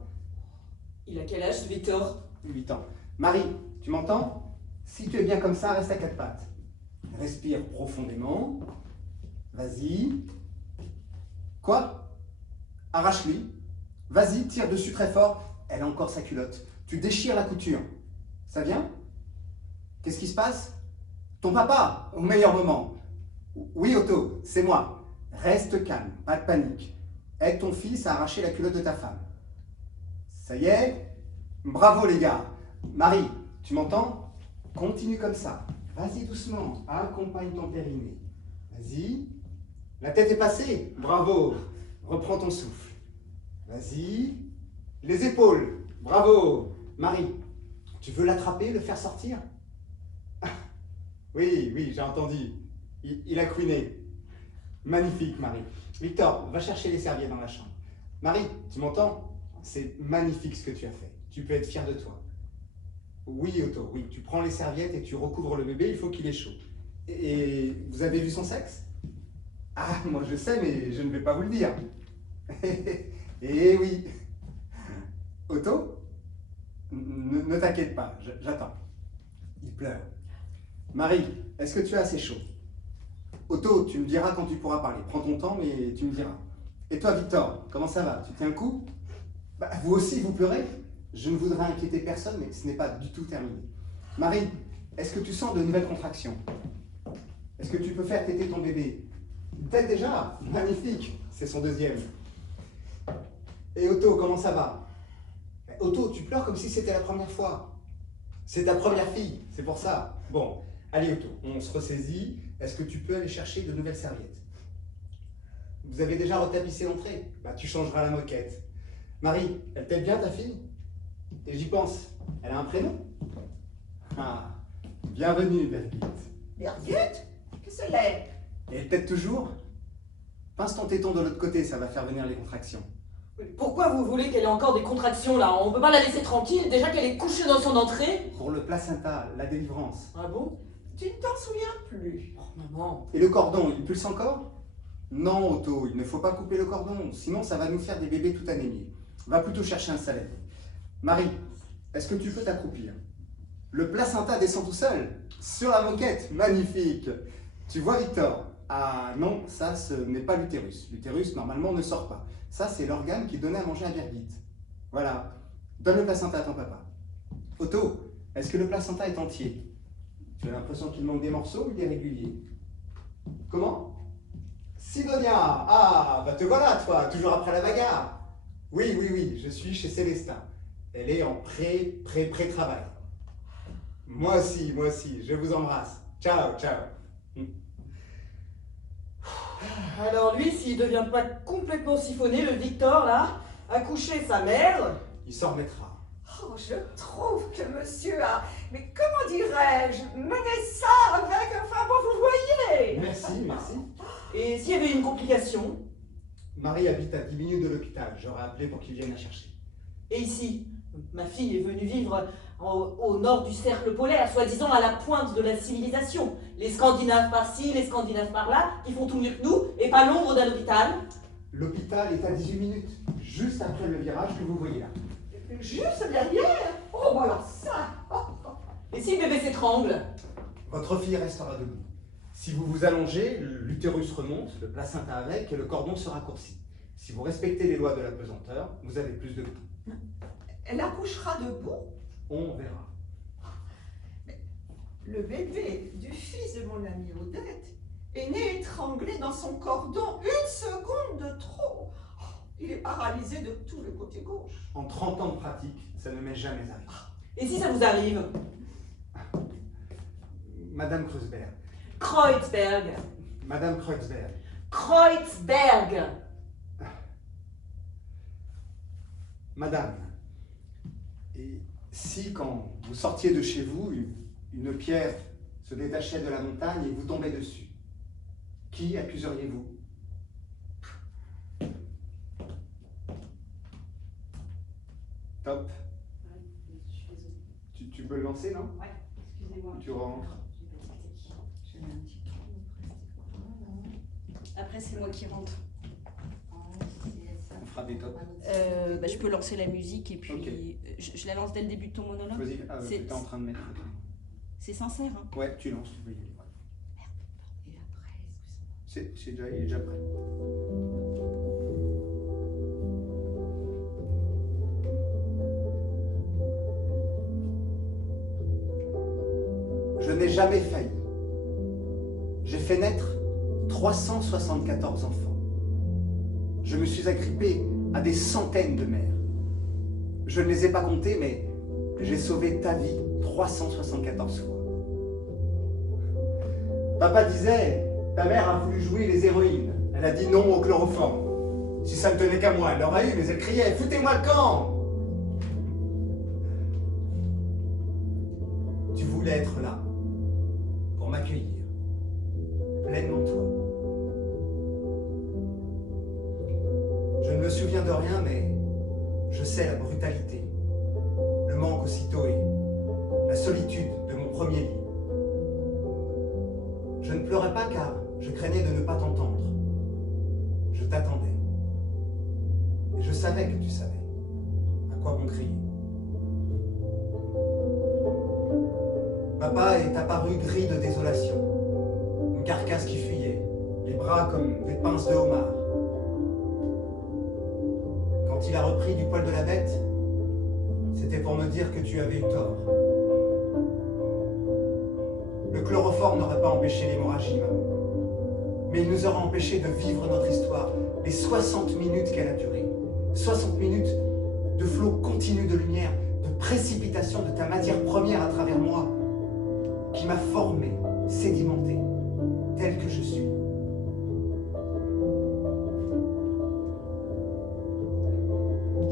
Il a quel âge, ce Victor? 8 ans. Marie, tu m'entends? Si tu es bien comme ça, reste à 4 pattes. Respire profondément. Vas-y. Quoi? Arrache-lui. Vas-y, tire dessus très fort. Elle a encore sa culotte. Tu déchires la couture. Ça vient? Qu'est-ce qui se passe? Ton papa, au meilleur moment. Oui, Otto, c'est moi. Reste calme, pas de panique. Aide ton fils à arracher la culotte de ta femme. Ça y est? Bravo les gars. Marie, tu m'entends? Continue comme ça. Vas-y doucement, accompagne ton périnée. Vas-y. La tête est passée. Bravo. Reprends ton souffle. Vas-y. Les épaules. Bravo. Marie, tu veux l'attraper, le faire sortir? Oui, oui, j'ai entendu. Il a couiné. Magnifique, Marie. Victor, va chercher les serviettes dans la chambre. Marie, tu m'entends? C'est magnifique ce que tu as fait. Tu peux être fier de toi. Oui, Otto, oui. Tu prends les serviettes et tu recouvres le bébé, il faut qu'il ait chaud. Et vous avez vu son sexe? Ah, moi je sais, mais je ne vais pas vous le dire. Eh oui. Otto? Ne t'inquiète pas, j'attends. Il pleure. Marie, est-ce que tu as assez chaud? Otto, tu me diras quand tu pourras parler. Prends ton temps, mais tu me diras. Et toi, Victor, comment ça va? Tu tiens le coup? Bah, vous aussi, vous pleurez? Je ne voudrais inquiéter personne, mais ce n'est pas du tout terminé. Marie, est-ce que tu sens de nouvelles contractions? Est-ce que tu peux faire téter ton bébé? Peut-être déjà? Magnifique, c'est son deuxième. Et Otto, comment ça va? Otto, tu pleures comme si c'était la première fois. C'est ta première fille, c'est pour ça. Bon, allez Otto, on se ressaisit. Est-ce que tu peux aller chercher de nouvelles serviettes? Vous avez déjà retapissé l'entrée? Bah, tu changeras la moquette. Marie, elle t'aide bien ta fille? Et j'y pense, elle a un prénom? Ah, bienvenue Birgit. Birgit? Qu'est-ce qu'elle est? Et elle t'aide toujours? Pince ton téton de l'autre côté, ça va faire venir les contractions. Pourquoi vous voulez qu'elle ait encore des contractions là? On peut pas la laisser tranquille, déjà qu'elle est couchée dans son entrée. Pour le placenta, la délivrance. Ah bon? Tu ne t'en souviens plus. Oh maman. Et le cordon, il pulse encore? Non, Otto, il ne faut pas couper le cordon, sinon ça va nous faire des bébés tout anémiés. Va plutôt chercher un salade. Marie, est-ce que tu peux t'accroupir? Le placenta descend tout seul, sur la moquette, magnifique. Tu vois, Victor? Ah non, ça, ce n'est pas l'utérus. L'utérus, normalement, ne sort pas. Ça, c'est l'organe qui donnait à manger à Birgit. Voilà. Donne le placenta à ton papa. Otto, est-ce que le placenta est entier? Tu as l'impression qu'il manque des morceaux ou il est régulier? Comment? Sidonia! Ah, bah te voilà, toi, toujours après la bagarre. Oui, oui, oui, je suis chez Célestin. Elle est en pré-travail. Moi aussi, je vous embrasse. Ciao, ciao. Alors lui, s'il devient pas complètement siphonné, le Victor là, a couché sa mère. Il s'en remettra. Oh, je trouve que monsieur a, mais comment dirais-je, mené ça avec, enfin bon, vous voyez. Merci, merci. Et s'il y avait une complication? Marie habite à 10 minutes de l'hôpital. J'aurais appelé pour qu'il vienne la chercher. Et ici, ma fille est venue vivre au nord du cercle polaire, soi-disant à la pointe de la civilisation. Les Scandinaves par-ci, les Scandinaves par-là, qui font tout mieux que nous, et pas l'ombre d'un hôpital. L'hôpital est à 18 minutes, juste après le virage que vous voyez là. Juste derrière. Oh, bah alors ça. Et si le bébé s'étrangle? Votre fille restera debout. Si vous vous allongez, l'utérus remonte, le placenta avec, et le cordon se raccourcit. Si vous respectez les lois de la pesanteur, vous avez plus de temps. Elle accouchera debout. On verra. Le bébé du fils de mon amie Odette est né étranglé dans son cordon 1 seconde de trop. Oh, il est paralysé de tout le côté gauche. En 30 ans de pratique, ça ne m'est jamais arrivé. Et si ça vous arrive? Madame Kreuzberg. Kreuzberg. Madame Kreuzberg. Kreuzberg. Madame, et si quand vous sortiez de chez vous, une pierre se détachait de la montagne et vous tombait dessus, qui accuseriez-vous? Top. Ouais, je suis désolée. Tu peux le lancer, non? Ouais, excusez-moi. Tu rentres. J'ai un petit trou presque. Après, c'est moi qui rentre. On fera des tops. Je peux lancer la musique et puis Ok. je la lance dès le début de ton monologue. Vas-y, C'est- tu es en train de mettre. C'est sincère, hein? Ouais, tu lances, tu peux y aller. Et après, excuse-moi. Il est déjà prêt. Je n'ai jamais failli. J'ai fait naître 374 enfants. Je me suis agrippé à des centaines de mères. Je ne les ai pas comptés, mais j'ai sauvé ta vie 374 fois. Papa disait, ta mère a voulu jouer les héroïnes. Elle a dit non au chloroforme. Si ça ne tenait qu'à moi, elle l'aurait eu, mais elle criait, foutez-moi le camp! Tu voulais être là, pour m'accueillir, pleinement toi. Je ne me souviens de rien, mais je sais la brutalité, le manque aussitôt et la solitude de mon premier lit. Je ne pleurais pas car je craignais de ne pas t'entendre. Je t'attendais. Et je savais que tu savais. À quoi bon crier? Papa est apparu gris de désolation, une carcasse qui fuyait. bras comme des pinces de homard. Quand il a repris du poil de la bête, c'était pour me dire que tu avais eu tort. Le chloroforme n'aurait pas empêché l'hémorragie, maman. Mais il nous aura empêché de vivre notre histoire, les 60 minutes qu'elle a duré. 60 minutes de flot continu de lumière, de précipitation de ta matière première à travers moi, qui m'a formé, sédimenté, tel que je suis.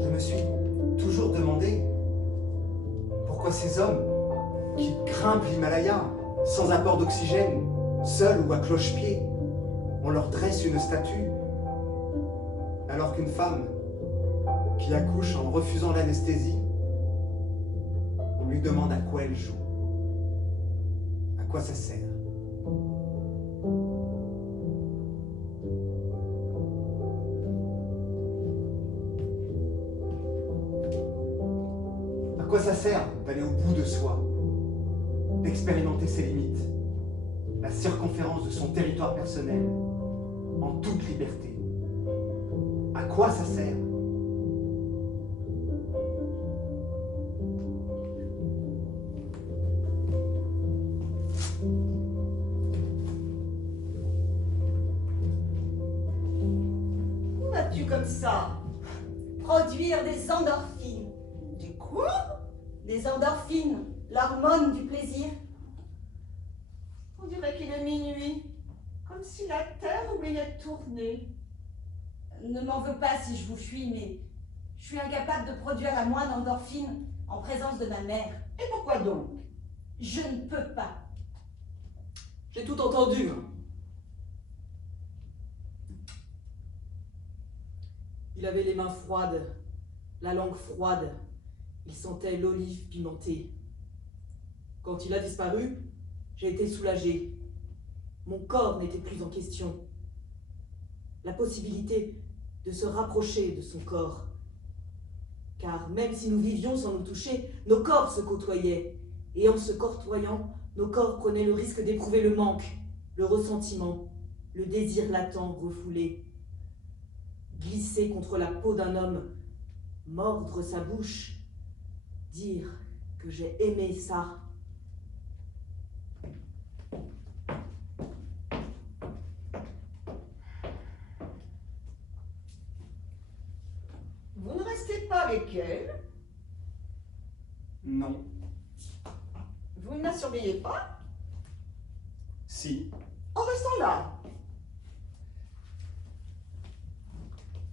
Je me suis toujours demandé pourquoi ces hommes qui grimpent l'Himalaya sans apport d'oxygène, seuls ou à cloche-pied, on leur dresse une statue, alors qu'une femme qui accouche en refusant l'anesthésie, on lui demande à quoi elle joue, à quoi ça sert. À quoi ça sert d'aller au bout de soi, d'expérimenter ses limites, la circonférence de son territoire personnel, en toute liberté? À quoi ça sert? Où vas-tu comme ça? Produire des endorphines. Du quoi? Des endorphines, l'hormone du plaisir. On dirait qu'il est minuit. Comme si la Terre oubliait de tourner. Ne m'en veux pas si je vous fuis, mais je suis incapable de produire la moindre endorphine en présence de ma mère. Et pourquoi donc? Je ne peux pas. J'ai tout entendu. Il avait les mains froides, la langue froide. Il sentait l'olive pimentée. Quand il a disparu, j'ai été soulagée. Mon corps n'était plus en question. La possibilité de se rapprocher de son corps. Car même si nous vivions sans nous toucher, nos corps se côtoyaient. Et en se côtoyant, nos corps prenaient le risque d'éprouver le manque, le ressentiment, le désir latent refoulé. Glisser contre la peau d'un homme, mordre sa bouche, dire que j'ai aimé ça. Vous ne restez pas avec elle? Non. Vous ne la surveillez pas? Si. En restant là?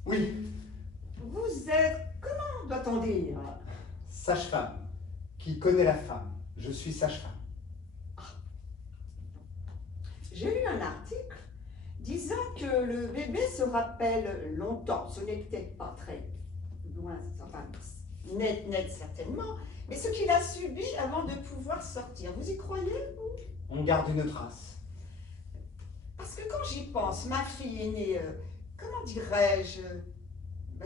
Oui. Vous êtes, comment doit-on dire? Sage-femme. Qui connaît la femme. Je suis sage-femme. J'ai lu un article disant que le bébé se rappelle longtemps. Ce n'est peut-être pas très loin, enfin, net certainement, mais ce qu'il a subi avant de pouvoir sortir. Vous y croyez, vous? On garde une trace. Parce que quand j'y pense, ma fille est née, comment dirais-je,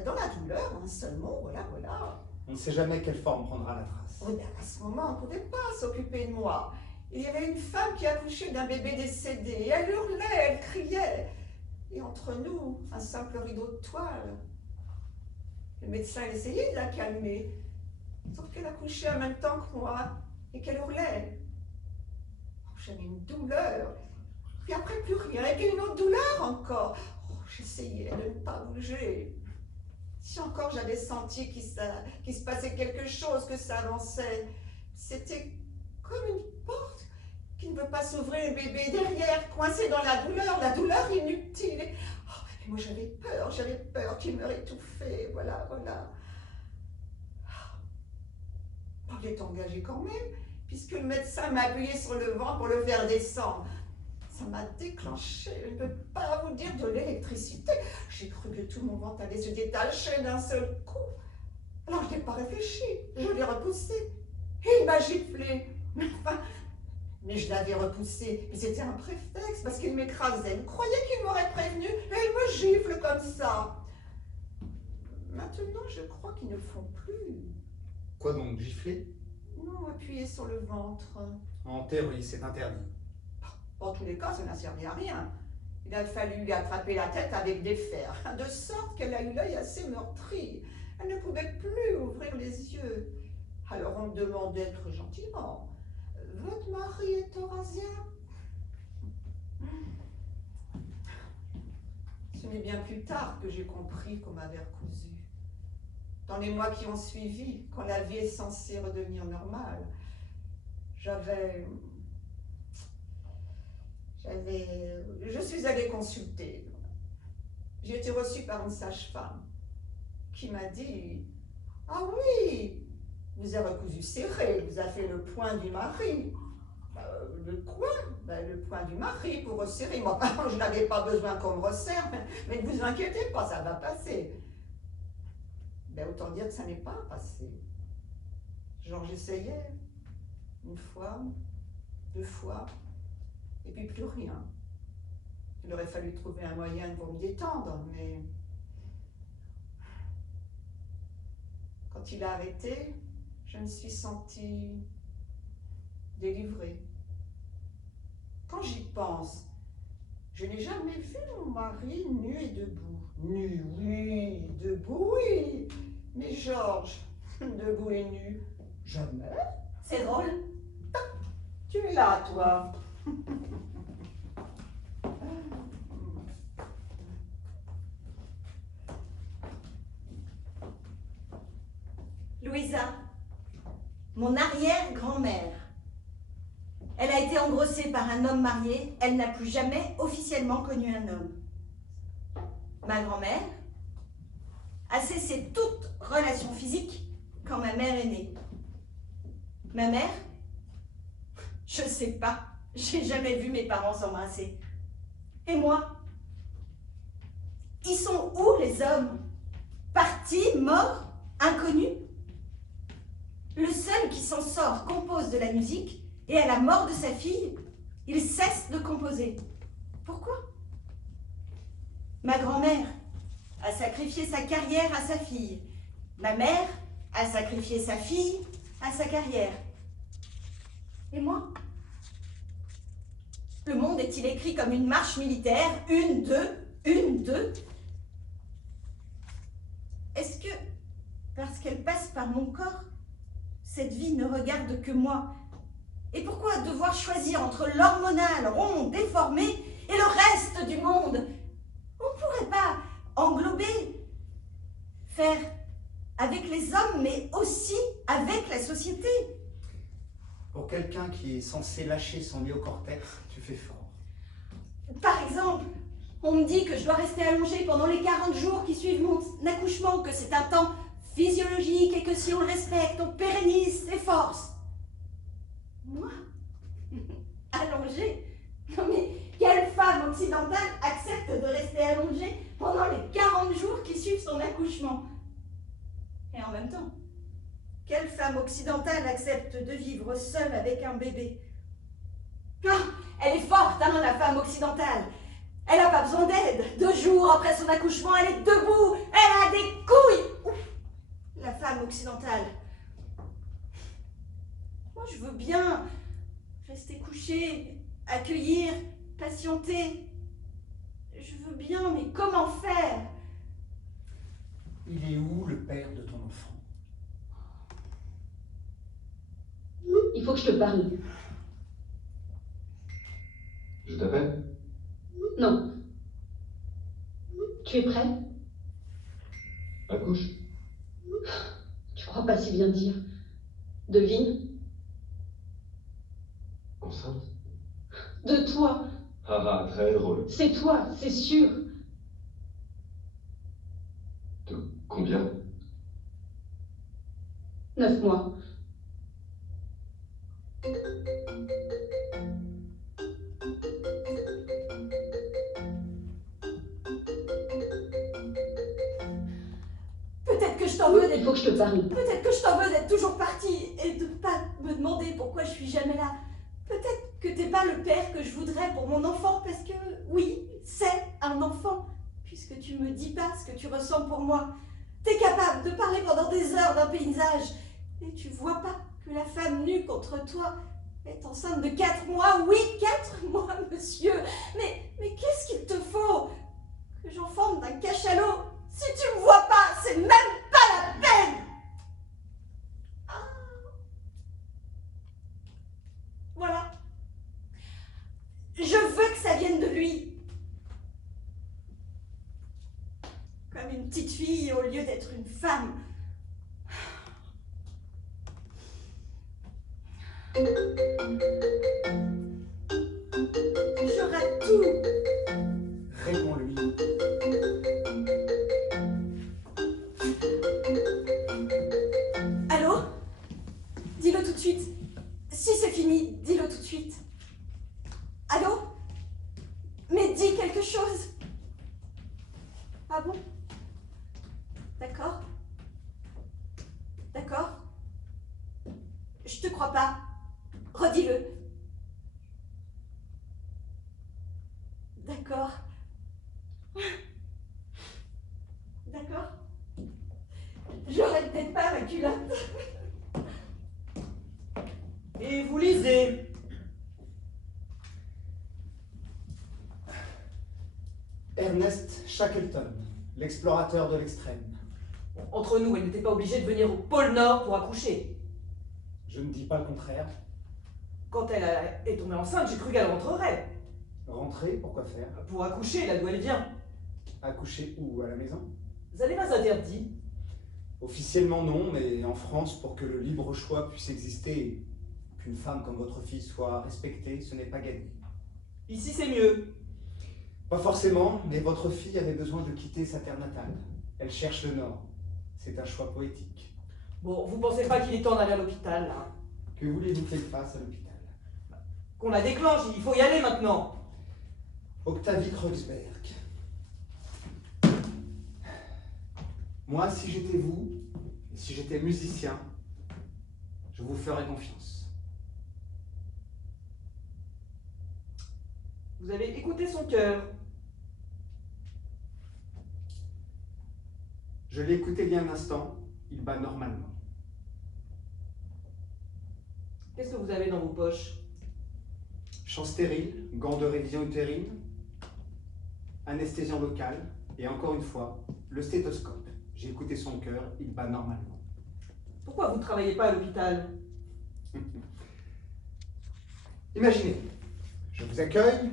dans la douleur, un seul mot, voilà. On ne sait jamais quelle forme prendra la trace. Oui, mais à ce moment, on ne pouvait pas s'occuper de moi. Il y avait une femme qui accouchait d'un bébé décédé. Et elle hurlait, elle criait. Et entre nous, un simple rideau de toile. Le médecin essayait de la calmer. Sauf qu'elle accouchait en même temps que moi. Et qu'elle hurlait. Oh, j'avais une douleur. Puis après, plus rien. Et puis une autre douleur encore. Oh, j'essayais de ne pas bouger. Si encore j'avais senti qu'il se passait quelque chose, que ça avançait. C'était comme une porte qui ne veut pas s'ouvrir, le bébé derrière, coincé dans la douleur inutile. Et moi j'avais peur qu'il meure étouffé, voilà. Oh, il est engagé quand même, puisque le médecin m'a appuyé sur le ventre pour le faire descendre. Ça m'a déclenché, je ne peux pas vous dire, de l'électricité. J'ai cru que tout mon ventre allait se détacher d'un seul coup. Alors je n'ai pas réfléchi, je l'ai repoussé. Et il m'a giflé. Mais je l'avais repoussé. Mais c'était un prétexte, parce qu'il m'écrasait. Vous croyez qu'il m'aurait prévenu? Et il me gifle comme ça. Maintenant, je crois qu'ils ne font plus. Quoi donc, gifler? Non, appuyer sur le ventre. En théorie, c'est interdit. En tous les cas, ça n'a servi à rien. Il a fallu lui attraper la tête avec des fers, de sorte qu'elle a eu l'œil assez meurtri. Elle ne pouvait plus ouvrir les yeux. Alors on me demandait très gentiment, « Votre mari est eurasien ?» Ce n'est bien plus tard que j'ai compris qu'on m'avait recousu. Dans les mois qui ont suivi, quand la vie est censée redevenir normale, je suis allée consulter. J'ai été reçue par une sage-femme qui m'a dit « Ah oui, vous avez recousu serré, vous avez fait le point du mari. » Le quoi? Le point du mari pour resserrer. Moi, je n'avais pas besoin qu'on me resserre, mais ne vous inquiétez pas, ça va passer. Autant dire que ça n'est pas passé. Genre, j'essayais une fois, 2 fois, et puis plus rien. Il aurait fallu trouver un moyen pour me détendre, mais quand il a arrêté, je me suis sentie délivrée. Quand j'y pense, je n'ai jamais vu mon mari nu et debout. Nu, oui, debout, oui. Mais Georges, debout et nu, jamais. C'est drôle. Tu es là, toi. Louisa, mon arrière-grand-mère. Elle a été engrossée par un homme marié. Elle n'a plus jamais officiellement connu un homme. Ma grand-mère a cessé toute relation physique quand ma mère est née. Ma mère, je sais pas, j'ai jamais vu mes parents s'embrasser. Et moi, ils sont où les hommes? Partis, morts, inconnus? Le seul qui s'en sort compose de la musique et à la mort de sa fille, il cesse de composer. Pourquoi? Ma grand-mère a sacrifié sa carrière à sa fille. Ma mère a sacrifié sa fille à sa carrière. Et moi? Le monde est-il écrit comme une marche militaire? 1, 2, 1, 2. Est-ce que, parce qu'elle passe par mon corps, cette vie ne regarde que moi? Et pourquoi devoir choisir entre l'hormonal rond, déformé, et le reste du monde? On ne pourrait pas englober, faire avec les hommes, mais aussi avec la société. Pour quelqu'un qui est censé lâcher son néocortex, tu fais fort. Par exemple, on me dit que je dois rester allongée pendant les 40 jours qui suivent mon accouchement, que c'est un temps physiologique et que si on le respecte, on pérennise ses forces. Moi? Allongée? Non mais quelle femme occidentale accepte de rester allongée pendant les 40 jours qui suivent son accouchement? Et en même temps, quelle femme occidentale accepte de vivre seule avec un bébé? Ah, elle est forte, hein, la femme occidentale. Elle n'a pas besoin d'aide. 2 jours après son accouchement, elle est debout. Elle a des couilles. Ouf, la femme occidentale. Moi, je veux bien rester couchée, accueillir, patienter. Je veux bien, mais comment faire? Il est où le père de ton enfant? Il faut que je te parle. Je t'appelle? Non. Tu es prêt? Accouche. Tu crois pas si bien dire. Devine. Enceinte? De toi. Haha, très drôle. C'est toi, c'est sûr. De combien? 9 mois. Peut-être que je t'en veux Il d'être... faut que je te parle. Peut-être que je t'en veux d'être toujours partie et de pas me demander pourquoi je suis jamais là. Peut-être que t'es pas le père que je voudrais pour mon enfant parce que, oui, c'est un enfant. Puisque tu me dis pas ce que tu ressens pour moi. T'es capable de parler pendant des heures d'un paysage et tu vois pas que la femme nue contre toi est enceinte de 4 mois. Oui, 4 mois, monsieur. Mais qu'est-ce qu'il te petite fille au lieu d'être une femme. Je rate tout. Réponds-lui. Allô? Dis-le tout de suite. Si c'est fini, dis-le tout de suite. Allô? Mais dis quelque chose. Ah bon? D'accord. D'accord. Je te crois pas. Redis-le. D'accord. D'accord. J'aurais peut-être pas ma culotte. Et vous lisez. Ernest Shackleton, l'explorateur de l'extrême. Bon, entre nous, elle n'était pas obligée de venir au pôle Nord pour accoucher. Je ne dis pas le contraire. Quand elle est tombée enceinte, j'ai cru qu'elle rentrerait. Rentrer, pourquoi faire? Pour accoucher, là d'où elle vient. Accoucher où? À la maison? Ça n'est pas interdit. Officiellement non, mais en France, pour que le libre choix puisse exister, qu'une femme comme votre fille soit respectée, ce n'est pas gagné. Ici, c'est mieux. Pas forcément, mais votre fille avait besoin de quitter sa terre natale. Elle cherche le Nord. C'est un choix poétique. Bon, vous pensez pas qu'il est temps d'aller à l'hôpital, là? Que voulez-vous qu'elle fasse à l'hôpital? Qu'on la déclenche, il faut y aller maintenant. Octavie Kreuzberg. Moi, si j'étais vous, et si j'étais musicien, je vous ferais confiance. Vous avez écouté son cœur. Je l'ai écouté il y a un instant, il bat normalement. Qu'est-ce que vous avez dans vos poches? Chant stérile, gants de révision utérine, anesthésiant local, et encore une fois, le stéthoscope. J'ai écouté son cœur, il bat normalement. Pourquoi vous ne travaillez pas à l'hôpital? Imaginez, je vous accueille,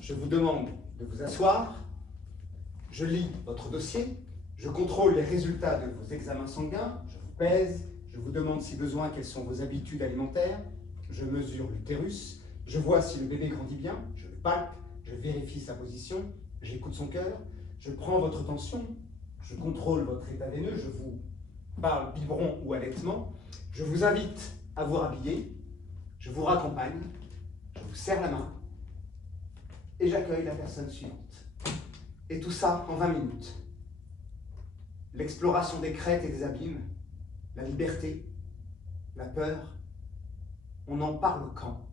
je vous demande de vous asseoir, je lis votre dossier, je contrôle les résultats de vos examens sanguins, je vous pèse, je vous demande si besoin quelles sont vos habitudes alimentaires, je mesure l'utérus, je vois si le bébé grandit bien, je le palpe, je vérifie sa position, j'écoute son cœur, je prends votre tension, je contrôle votre état veineux, je vous parle biberon ou allaitement, je vous invite à vous rhabiller, je vous raccompagne, je vous serre la main et j'accueille la personne suivante. Et tout ça en 20 minutes. L'exploration des crêtes et des abîmes, la liberté, la peur, on en parle quand?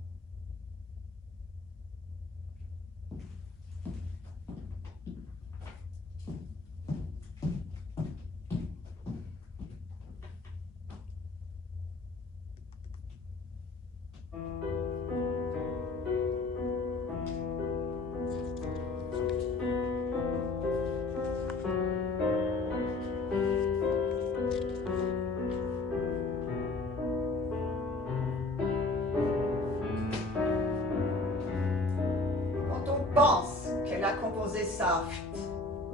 Quand on pense qu'elle a composé ça,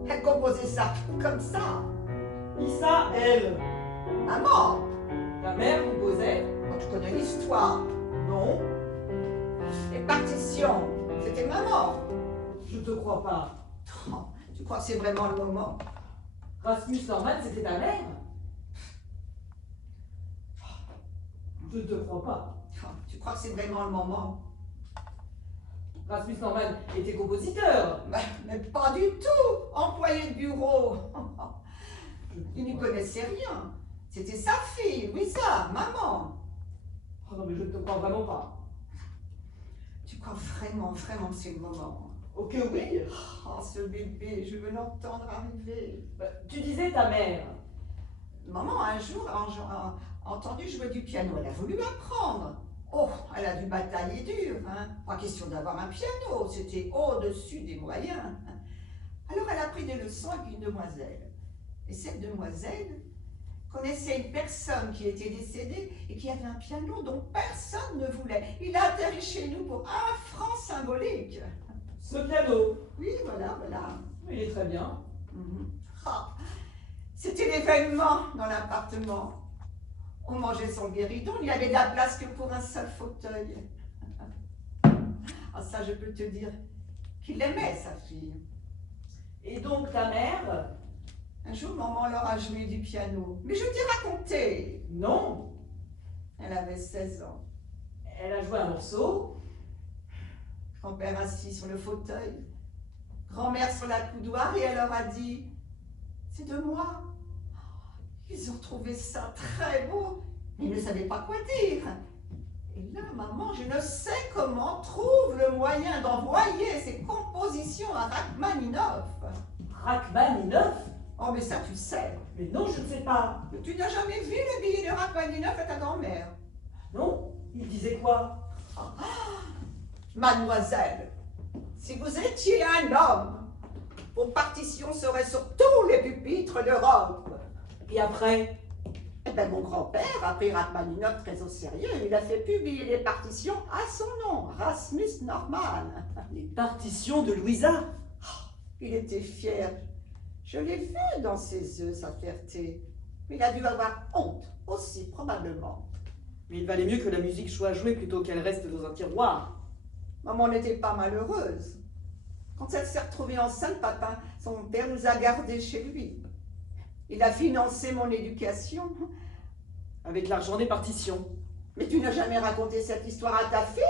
elle composait ça comme ça. Qui ça, elle? Maman, La mère composait? quand tu connais l'histoire, Non, les partitions, c'était maman. je te crois pas. Oh, tu crois que c'est vraiment le moment? Rasmus Norman, c'était ta mère? Je te crois pas. Oh, tu crois que c'est vraiment le moment? Rasmus Norman était compositeur. Mais pas du tout, employé de bureau. Il n'y connaissait rien. C'était sa fille, Louisa, maman. Oh non, mais je ne te crois vraiment pas. Tu crois vraiment, vraiment que c'est le moment? Ok, oui. Oh, ce bébé, je veux l'entendre arriver. Bah, tu disais ta mère. Maman, un jour, a entendu jouer du piano. Elle a voulu apprendre. Oh, elle a dû batailler dur, hein. Pas question d'avoir un piano, c'était au-dessus des moyens. Alors elle a pris des leçons avec une demoiselle. Et cette demoiselle connaissait une personne qui était décédée et qui avait un piano dont personne ne voulait. Il a atterri chez nous pour 1 franc symbolique. Ce piano. Oui, voilà, voilà. Il est très bien. Mhm. Ah, c'était l'événement dans l'appartement. On mangeait son guéridon, il n'y avait de la place que pour un seul fauteuil. Ah, ça, je peux te dire qu'il aimait sa fille. Et donc ta mère? Un jour, maman leur a joué du piano. Mais je t'ai raconté. Non. Elle avait 16 ans. Elle a joué un morceau. Grand-père assis sur le fauteuil, grand-mère sur la coudoir, et elle leur a dit « C'est de moi ». Ils ont trouvé ça très beau, mais ils ne savaient pas quoi dire. Et là, maman, je ne sais comment, trouve le moyen d'envoyer ses compositions à Rachmaninoff. Rachmaninoff? Oh, mais ça, tu sais. Mais non, je ne sais pas. Mais tu n'as jamais vu le billet de Rachmaninoff à ta grand-mère? Non? Il disait quoi? Mademoiselle, si vous étiez un homme, vos partitions seraient sur tous les pupitres d'Europe. Et après? Eh bien, mon grand-père a pris Rachmaninoff très au sérieux. Il a fait publier les partitions à son nom, Rasmus Norman. Les partitions de Louisa? Il était fier. Je l'ai vu dans ses yeux, sa fierté. Il a dû avoir honte aussi, probablement. Mais il valait mieux que la musique soit jouée plutôt qu'elle reste dans un tiroir. Maman n'était pas malheureuse. Quand elle s'est retrouvée enceinte, papa, son père nous a gardés chez lui. Il a financé mon éducation. Avec l'argent des partitions. Mais tu n'as jamais raconté cette histoire à ta fille?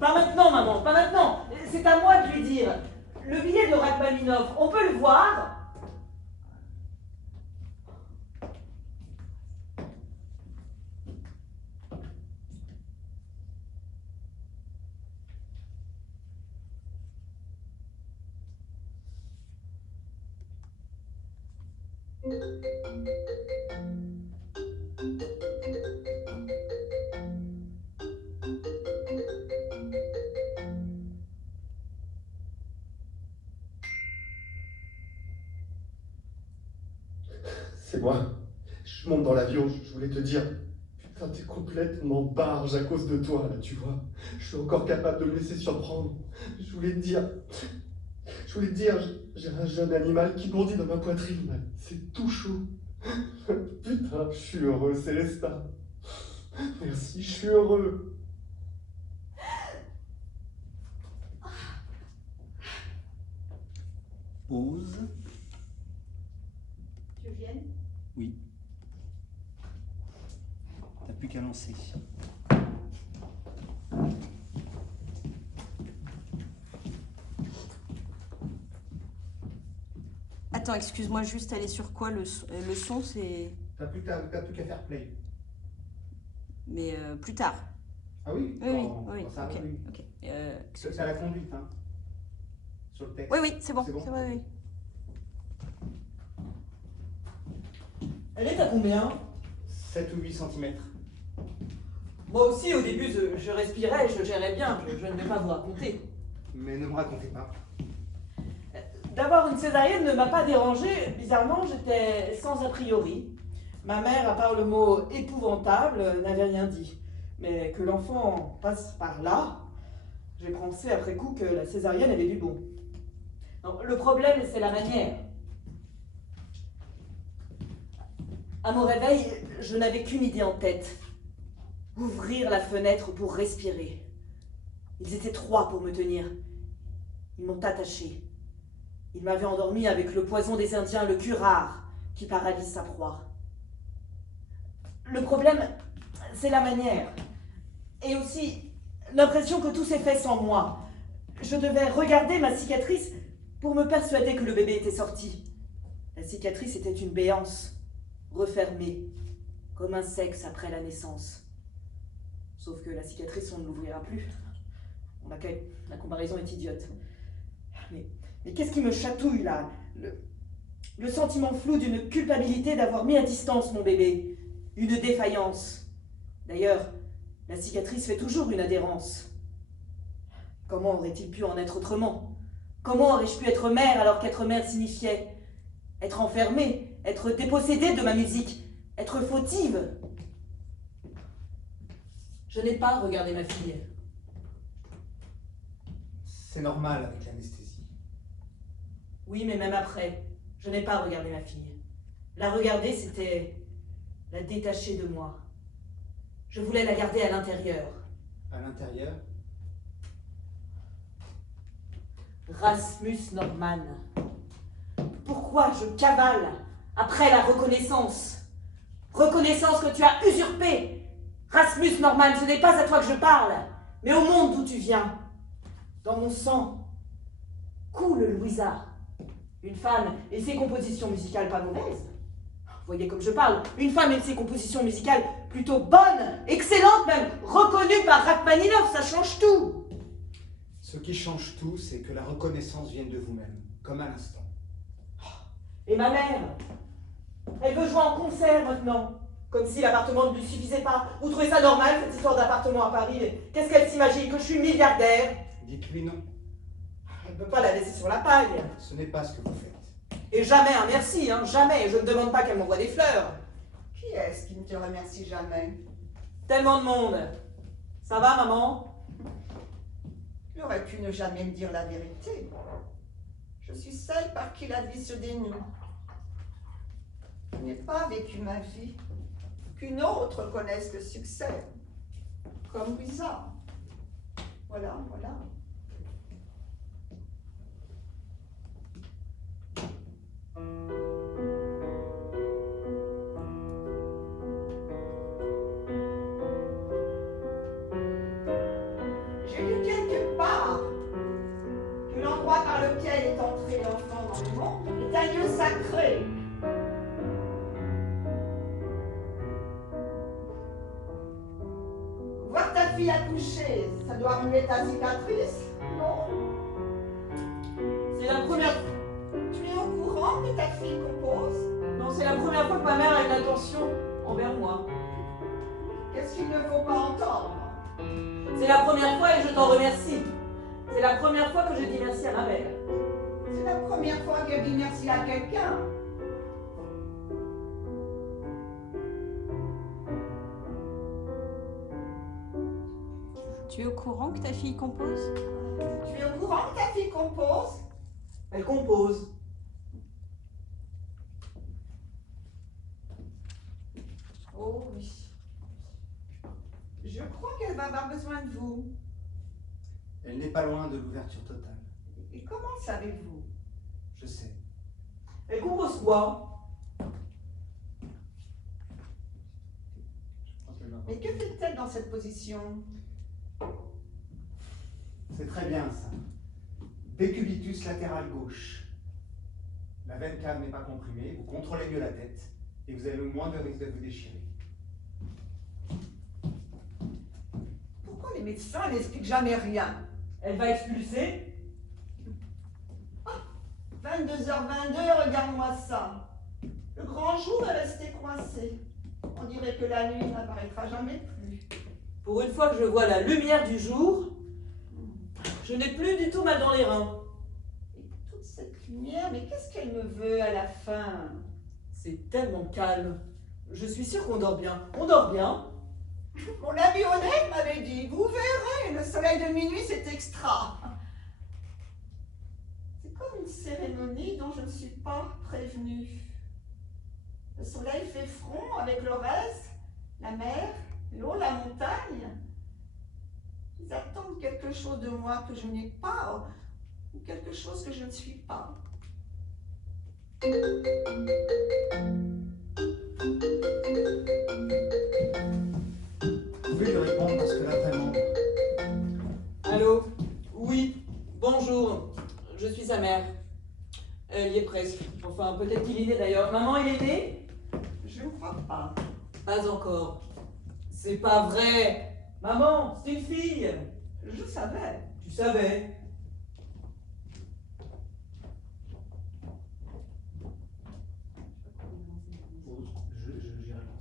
Pas maintenant, maman, pas maintenant. C'est à moi de lui dire. Le billet de Rachmaninoff, on peut le voir? C'est moi. Je monte dans l'avion, je voulais te dire. Putain, t'es complètement barge à cause de toi, là, tu vois. Je suis encore capable de me laisser surprendre. Je voulais te dire, j'ai un jeune animal qui bondit dans ma poitrine, là. C'est tout chaud. Putain, je suis heureux, Célestin. Merci, je suis heureux. Pause. Tu viennes? Oui. T'as plus qu'à lancer. Attends, excuse-moi, juste aller sur quoi le son, c'est... T'as plus qu'à faire play. Mais plus tard. Ah oui? Oui, Quand oui, ça ok. arrive, oui. Ok. C'est à la conduite, hein. Sur le texte. Oui, oui, c'est bon. C'est bon. C'est bon, oui. Elle est à combien? 7 ou 8 cm. Moi aussi, au début, je respirais, je gérais bien. Je ne vais pas vous raconter. Mais ne me racontez pas. D'avoir une césarienne ne m'a pas dérangée. Bizarrement, j'étais sans a priori. Ma mère, à part le mot épouvantable, n'avait rien dit. Mais que l'enfant passe par là, j'ai pensé après coup que la césarienne avait du bon. Non, le problème, c'est la manière. À mon réveil, je n'avais qu'une idée en tête. Ouvrir la fenêtre pour respirer. Ils étaient 3 pour me tenir. Ils m'ont attaché. Ils m'avaient endormi avec le poison des Indiens, le curare, qui paralyse sa proie. Le problème, c'est la manière. Et aussi, l'impression que tout s'est fait sans moi. Je devais regarder ma cicatrice pour me persuader que le bébé était sorti. La cicatrice était une béance, refermée, comme un sexe après la naissance. Sauf que la cicatrice, on ne l'ouvrira plus. La comparaison est idiote. Mais qu'est-ce qui me chatouille là? Le sentiment flou d'une culpabilité d'avoir mis à distance mon bébé. Une défaillance. D'ailleurs, la cicatrice fait toujours une adhérence. Comment aurait-il pu en être autrement? Comment aurais-je pu être mère alors qu'être mère signifiait être enfermée, être dépossédée de ma musique, être fautive? Je n'ai pas regardé ma fille. C'est normal avec l'anesthésie. Oui, mais même après, Je n'ai pas regardé ma fille. La regarder, c'était la détacher de moi. Je voulais la garder à l'intérieur. À l'intérieur? Rasmus Norman. Pourquoi je cavale après la reconnaissance? Reconnaissance que tu as usurpée. Rasmus Norman, ce n'est pas à toi que je parle, mais au monde d'où tu viens. Dans mon sang coule Louisa. Une femme et ses compositions musicales pas mauvaises. Vous voyez comme je parle. Une femme et ses compositions musicales plutôt bonnes, excellentes même, reconnues par Rachmaninov, ça change tout. Ce qui change tout, c'est que la reconnaissance vienne de vous-même, comme à l'instant. Et ma mère, elle veut jouer en concert maintenant. Comme si l'appartement ne lui suffisait pas. Vous trouvez ça normal, cette histoire d'appartement à Paris? Qu'est-ce qu'elle s'imagine? Que je suis milliardaire? Dites-lui non. Elle ne peut pas la laisser sur la paille. Ce n'est pas ce que vous faites. Et jamais un merci, hein, jamais. Je ne demande pas qu'elle m'envoie des fleurs. Qui est-ce qui ne te remercie jamais? Tellement de monde. Ça va, maman? Tu aurais pu ne jamais me dire la vérité. Je suis celle par qui la vie se dénoue. Je n'ai pas vécu ma vie. Qu'une autre connaisse le succès. Comme Louisa. Voilà, voilà. J'ai lu quelque part que l'endroit par lequel est entré l'enfant dans le monde est un lieu sacré. Voir ta fille accoucher, ça doit remuer ta cicatrice, non? C'est la première... Tu es au courant que ta fille compose? Non, c'est la première fois que ma mère a une attention envers moi. Qu'est-ce qu'il ne faut pas entendre? C'est la première fois et je t'en remercie. C'est la première fois que je dis merci à ma mère. C'est la première fois qu'elle dit merci à quelqu'un. Tu es au courant que ta fille compose? Tu es au courant que ta fille compose? Elle compose. Oh oui. Je crois qu'elle va avoir besoin de vous. Elle n'est pas loin de l'ouverture totale. Et comment savez-vous? Je sais. Elle compose quoi? Mais que fait-elle dans cette position? C'est très bien ça. Décubitus latéral gauche. La veine cave n'est pas comprimée, vous contrôlez mieux la tête et vous avez le moins de risque de vous déchirer. Pourquoi les médecins n'expliquent jamais rien? Elle va expulser? 22h22, regarde-moi ça. Le grand jour est resté coincé. On dirait que la nuit n'apparaîtra jamais plus. Pour une fois que je vois la lumière du jour, je n'ai plus du tout mal dans les reins. Et toute cette lumière, mais qu'est-ce qu'elle me veut à la fin? C'est tellement calme. Je suis sûre qu'on dort bien. On dort bien. Mon ami honnête m'avait dit, vous verrez, le soleil de minuit, c'est extra. C'est comme une cérémonie dont je ne suis pas prévenue. Le soleil fait front avec le reste, la mer, l'eau, la montagne. Ils attendent quelque chose de moi que je n'ai pas, ou quelque chose que je ne suis pas. Vous pouvez lui répondre parce que là vraiment... Allô? Oui. Bonjour. Je suis sa mère. Elle y est presque. Enfin, peut-être qu'il est né d'ailleurs. Maman, il est né? Je ne crois pas. Pas encore. C'est pas vrai. Maman, c'est une fille. Je savais. Tu savais. J'y réponds.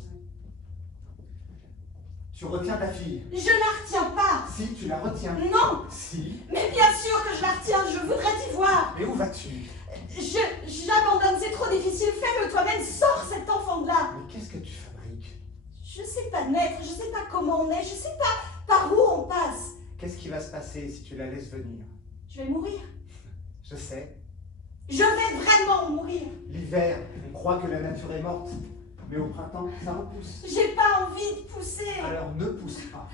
Tu retiens ta fille. Je la retiens pas. Si, tu la retiens. Non. Si. Mais bien sûr que je la retiens, je voudrais t'y voir. Mais où vas-tu? J'abandonne, c'est trop difficile. Fais-le toi-même, sors cet enfant de là. Mais qu'est-ce que tu fabriques? Je sais pas naître, je sais pas comment on est, je sais pas par où on passe. Qu'est-ce qui va se passer si tu la laisses venir? Je vais mourir. Je sais. Je vais vraiment mourir. L'hiver, on croit que la nature est morte. Mais au printemps, ça repousse. J'ai pas envie de pousser. Alors ne pousse pas.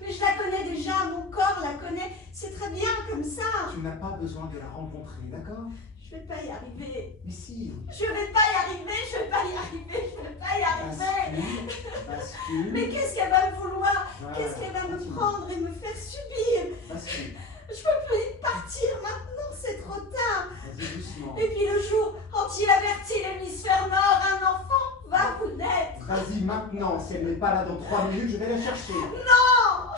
Mais je la connais déjà, mon corps la connaît. C'est très bien comme ça. Tu n'as pas besoin de la rencontrer, d'accord? Je vais pas y arriver. Mais si. Je vais pas y arriver, je vais pas y arriver, je vais pas y arriver. Bascule. Mais qu'est-ce qu'elle va me vouloir? Voilà, Qu'est-ce qu'elle va me continue. prendre et me faire subir? Bascule. Je peux plus partir maintenant, c'est trop tard. Vas-y doucement. Et puis le jour quand il avertit l'hémisphère nord, un enfant va vous naître. Vas-y maintenant, si elle n'est pas là dans 3 minutes, je vais la chercher. Non!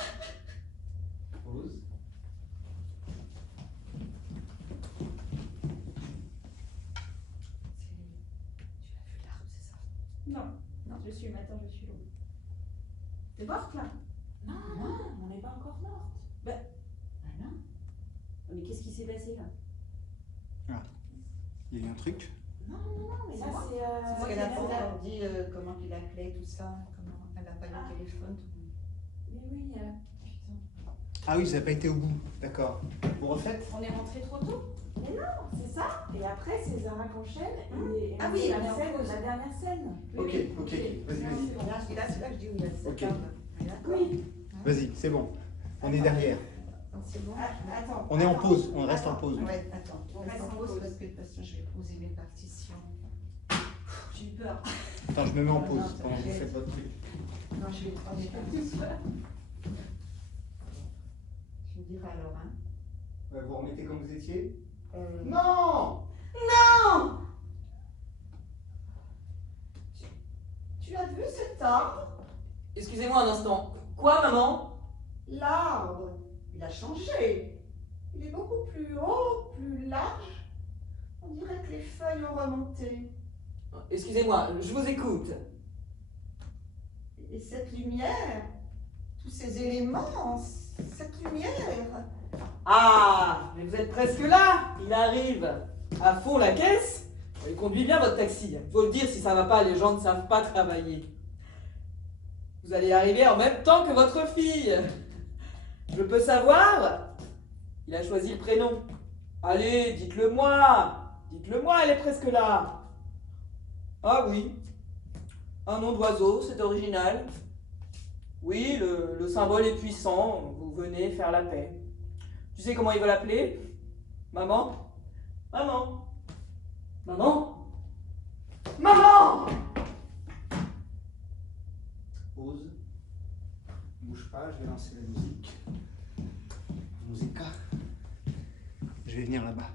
Pause. Non, non, je suis maintenant, je suis l'eau. T'es morte là? Non, non, on n'est pas encore morte. Ben non. Mais qu'est-ce qui s'est passé là? Il y a eu un truc? Non, mais ça c'est... C'est ce qu'elle a c'est pas dit, comment il appelait, tout ça, comment elle n'a pas eu le téléphone. Mais oui, Putain. Ah oui, ça n'a pas été au bout. D'accord. Vous refaites? On est rentré trop tôt? mais non, c'est ça. Et après, c'est Zara qu'enchaîne. Et Ah oui, la on est en scène, pause. la dernière scène. Ok, ok. Vas-y, vas-y. Là, c'est là que je dis où il y a cette Ok. table. D'accord. Oui. Vas-y, c'est bon. On est derrière. Donc, c'est bon. Attends. On est en pause, on reste en pause. Ouais, attends. On reste en pause pause. parce que de toute façon, je vais poser mes partitions. J'ai eu peur. Attends, je me mets en pause Non, pendant que vous faites votre truc. Non, je vais prendre mes partitions. Tu me diras alors, hein. Vous remettez comme vous étiez? Euh, Non! Non! Tu as vu cet arbre? Excusez-moi un instant. Quoi, maman? L'arbre, il a changé. Il est beaucoup plus haut, plus large. On dirait que les feuilles ont remonté. Excusez-moi, je vous écoute. Et cette lumière, tous ces éléments, cette lumière. Ah, mais vous êtes presque là. Il arrive. À fond la caisse. Il conduit bien votre taxi. Faut le dire, si ça va pas, les gens ne savent pas travailler. Vous allez arriver en même temps que votre fille. Je peux savoir? Il a choisi le prénom. Allez, dites-le moi. Dites-le moi, elle est presque là. Ah oui. Un nom d'oiseau, c'est original. Oui, le symbole est puissant. Vous venez faire la paix. Tu sais comment il veut l'appeler? Maman? Maman? Maman? Maman! Pause. Bouge pas, je vais lancer la musique. Musica. Je vais venir là-bas.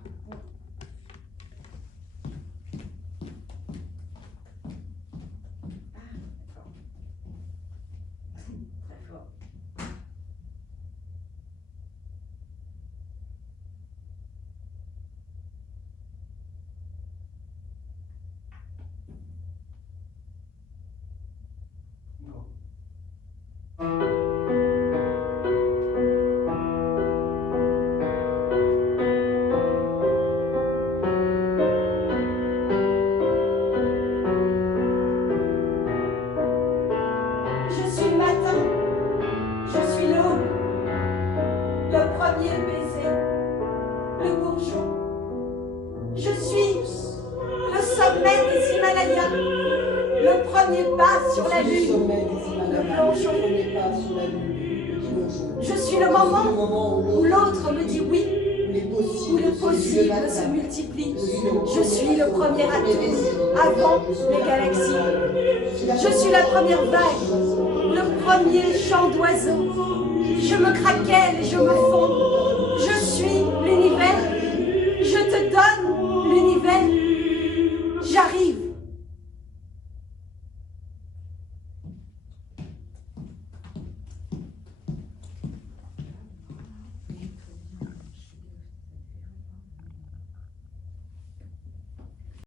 Très fort. Go. Je suis le matin, je suis l'aube, le premier baiser, le bourgeon. Je suis le sommet des Himalayas, le premier pas sur la lune, le plongeon. Je suis le moment où l'autre me dit oui, où le possible se multiplie. Je suis le premier atome avant les galaxies. Je suis la première vague, le premier chant d'oiseau. Je me craquelle et je me fonds. Je suis l'univers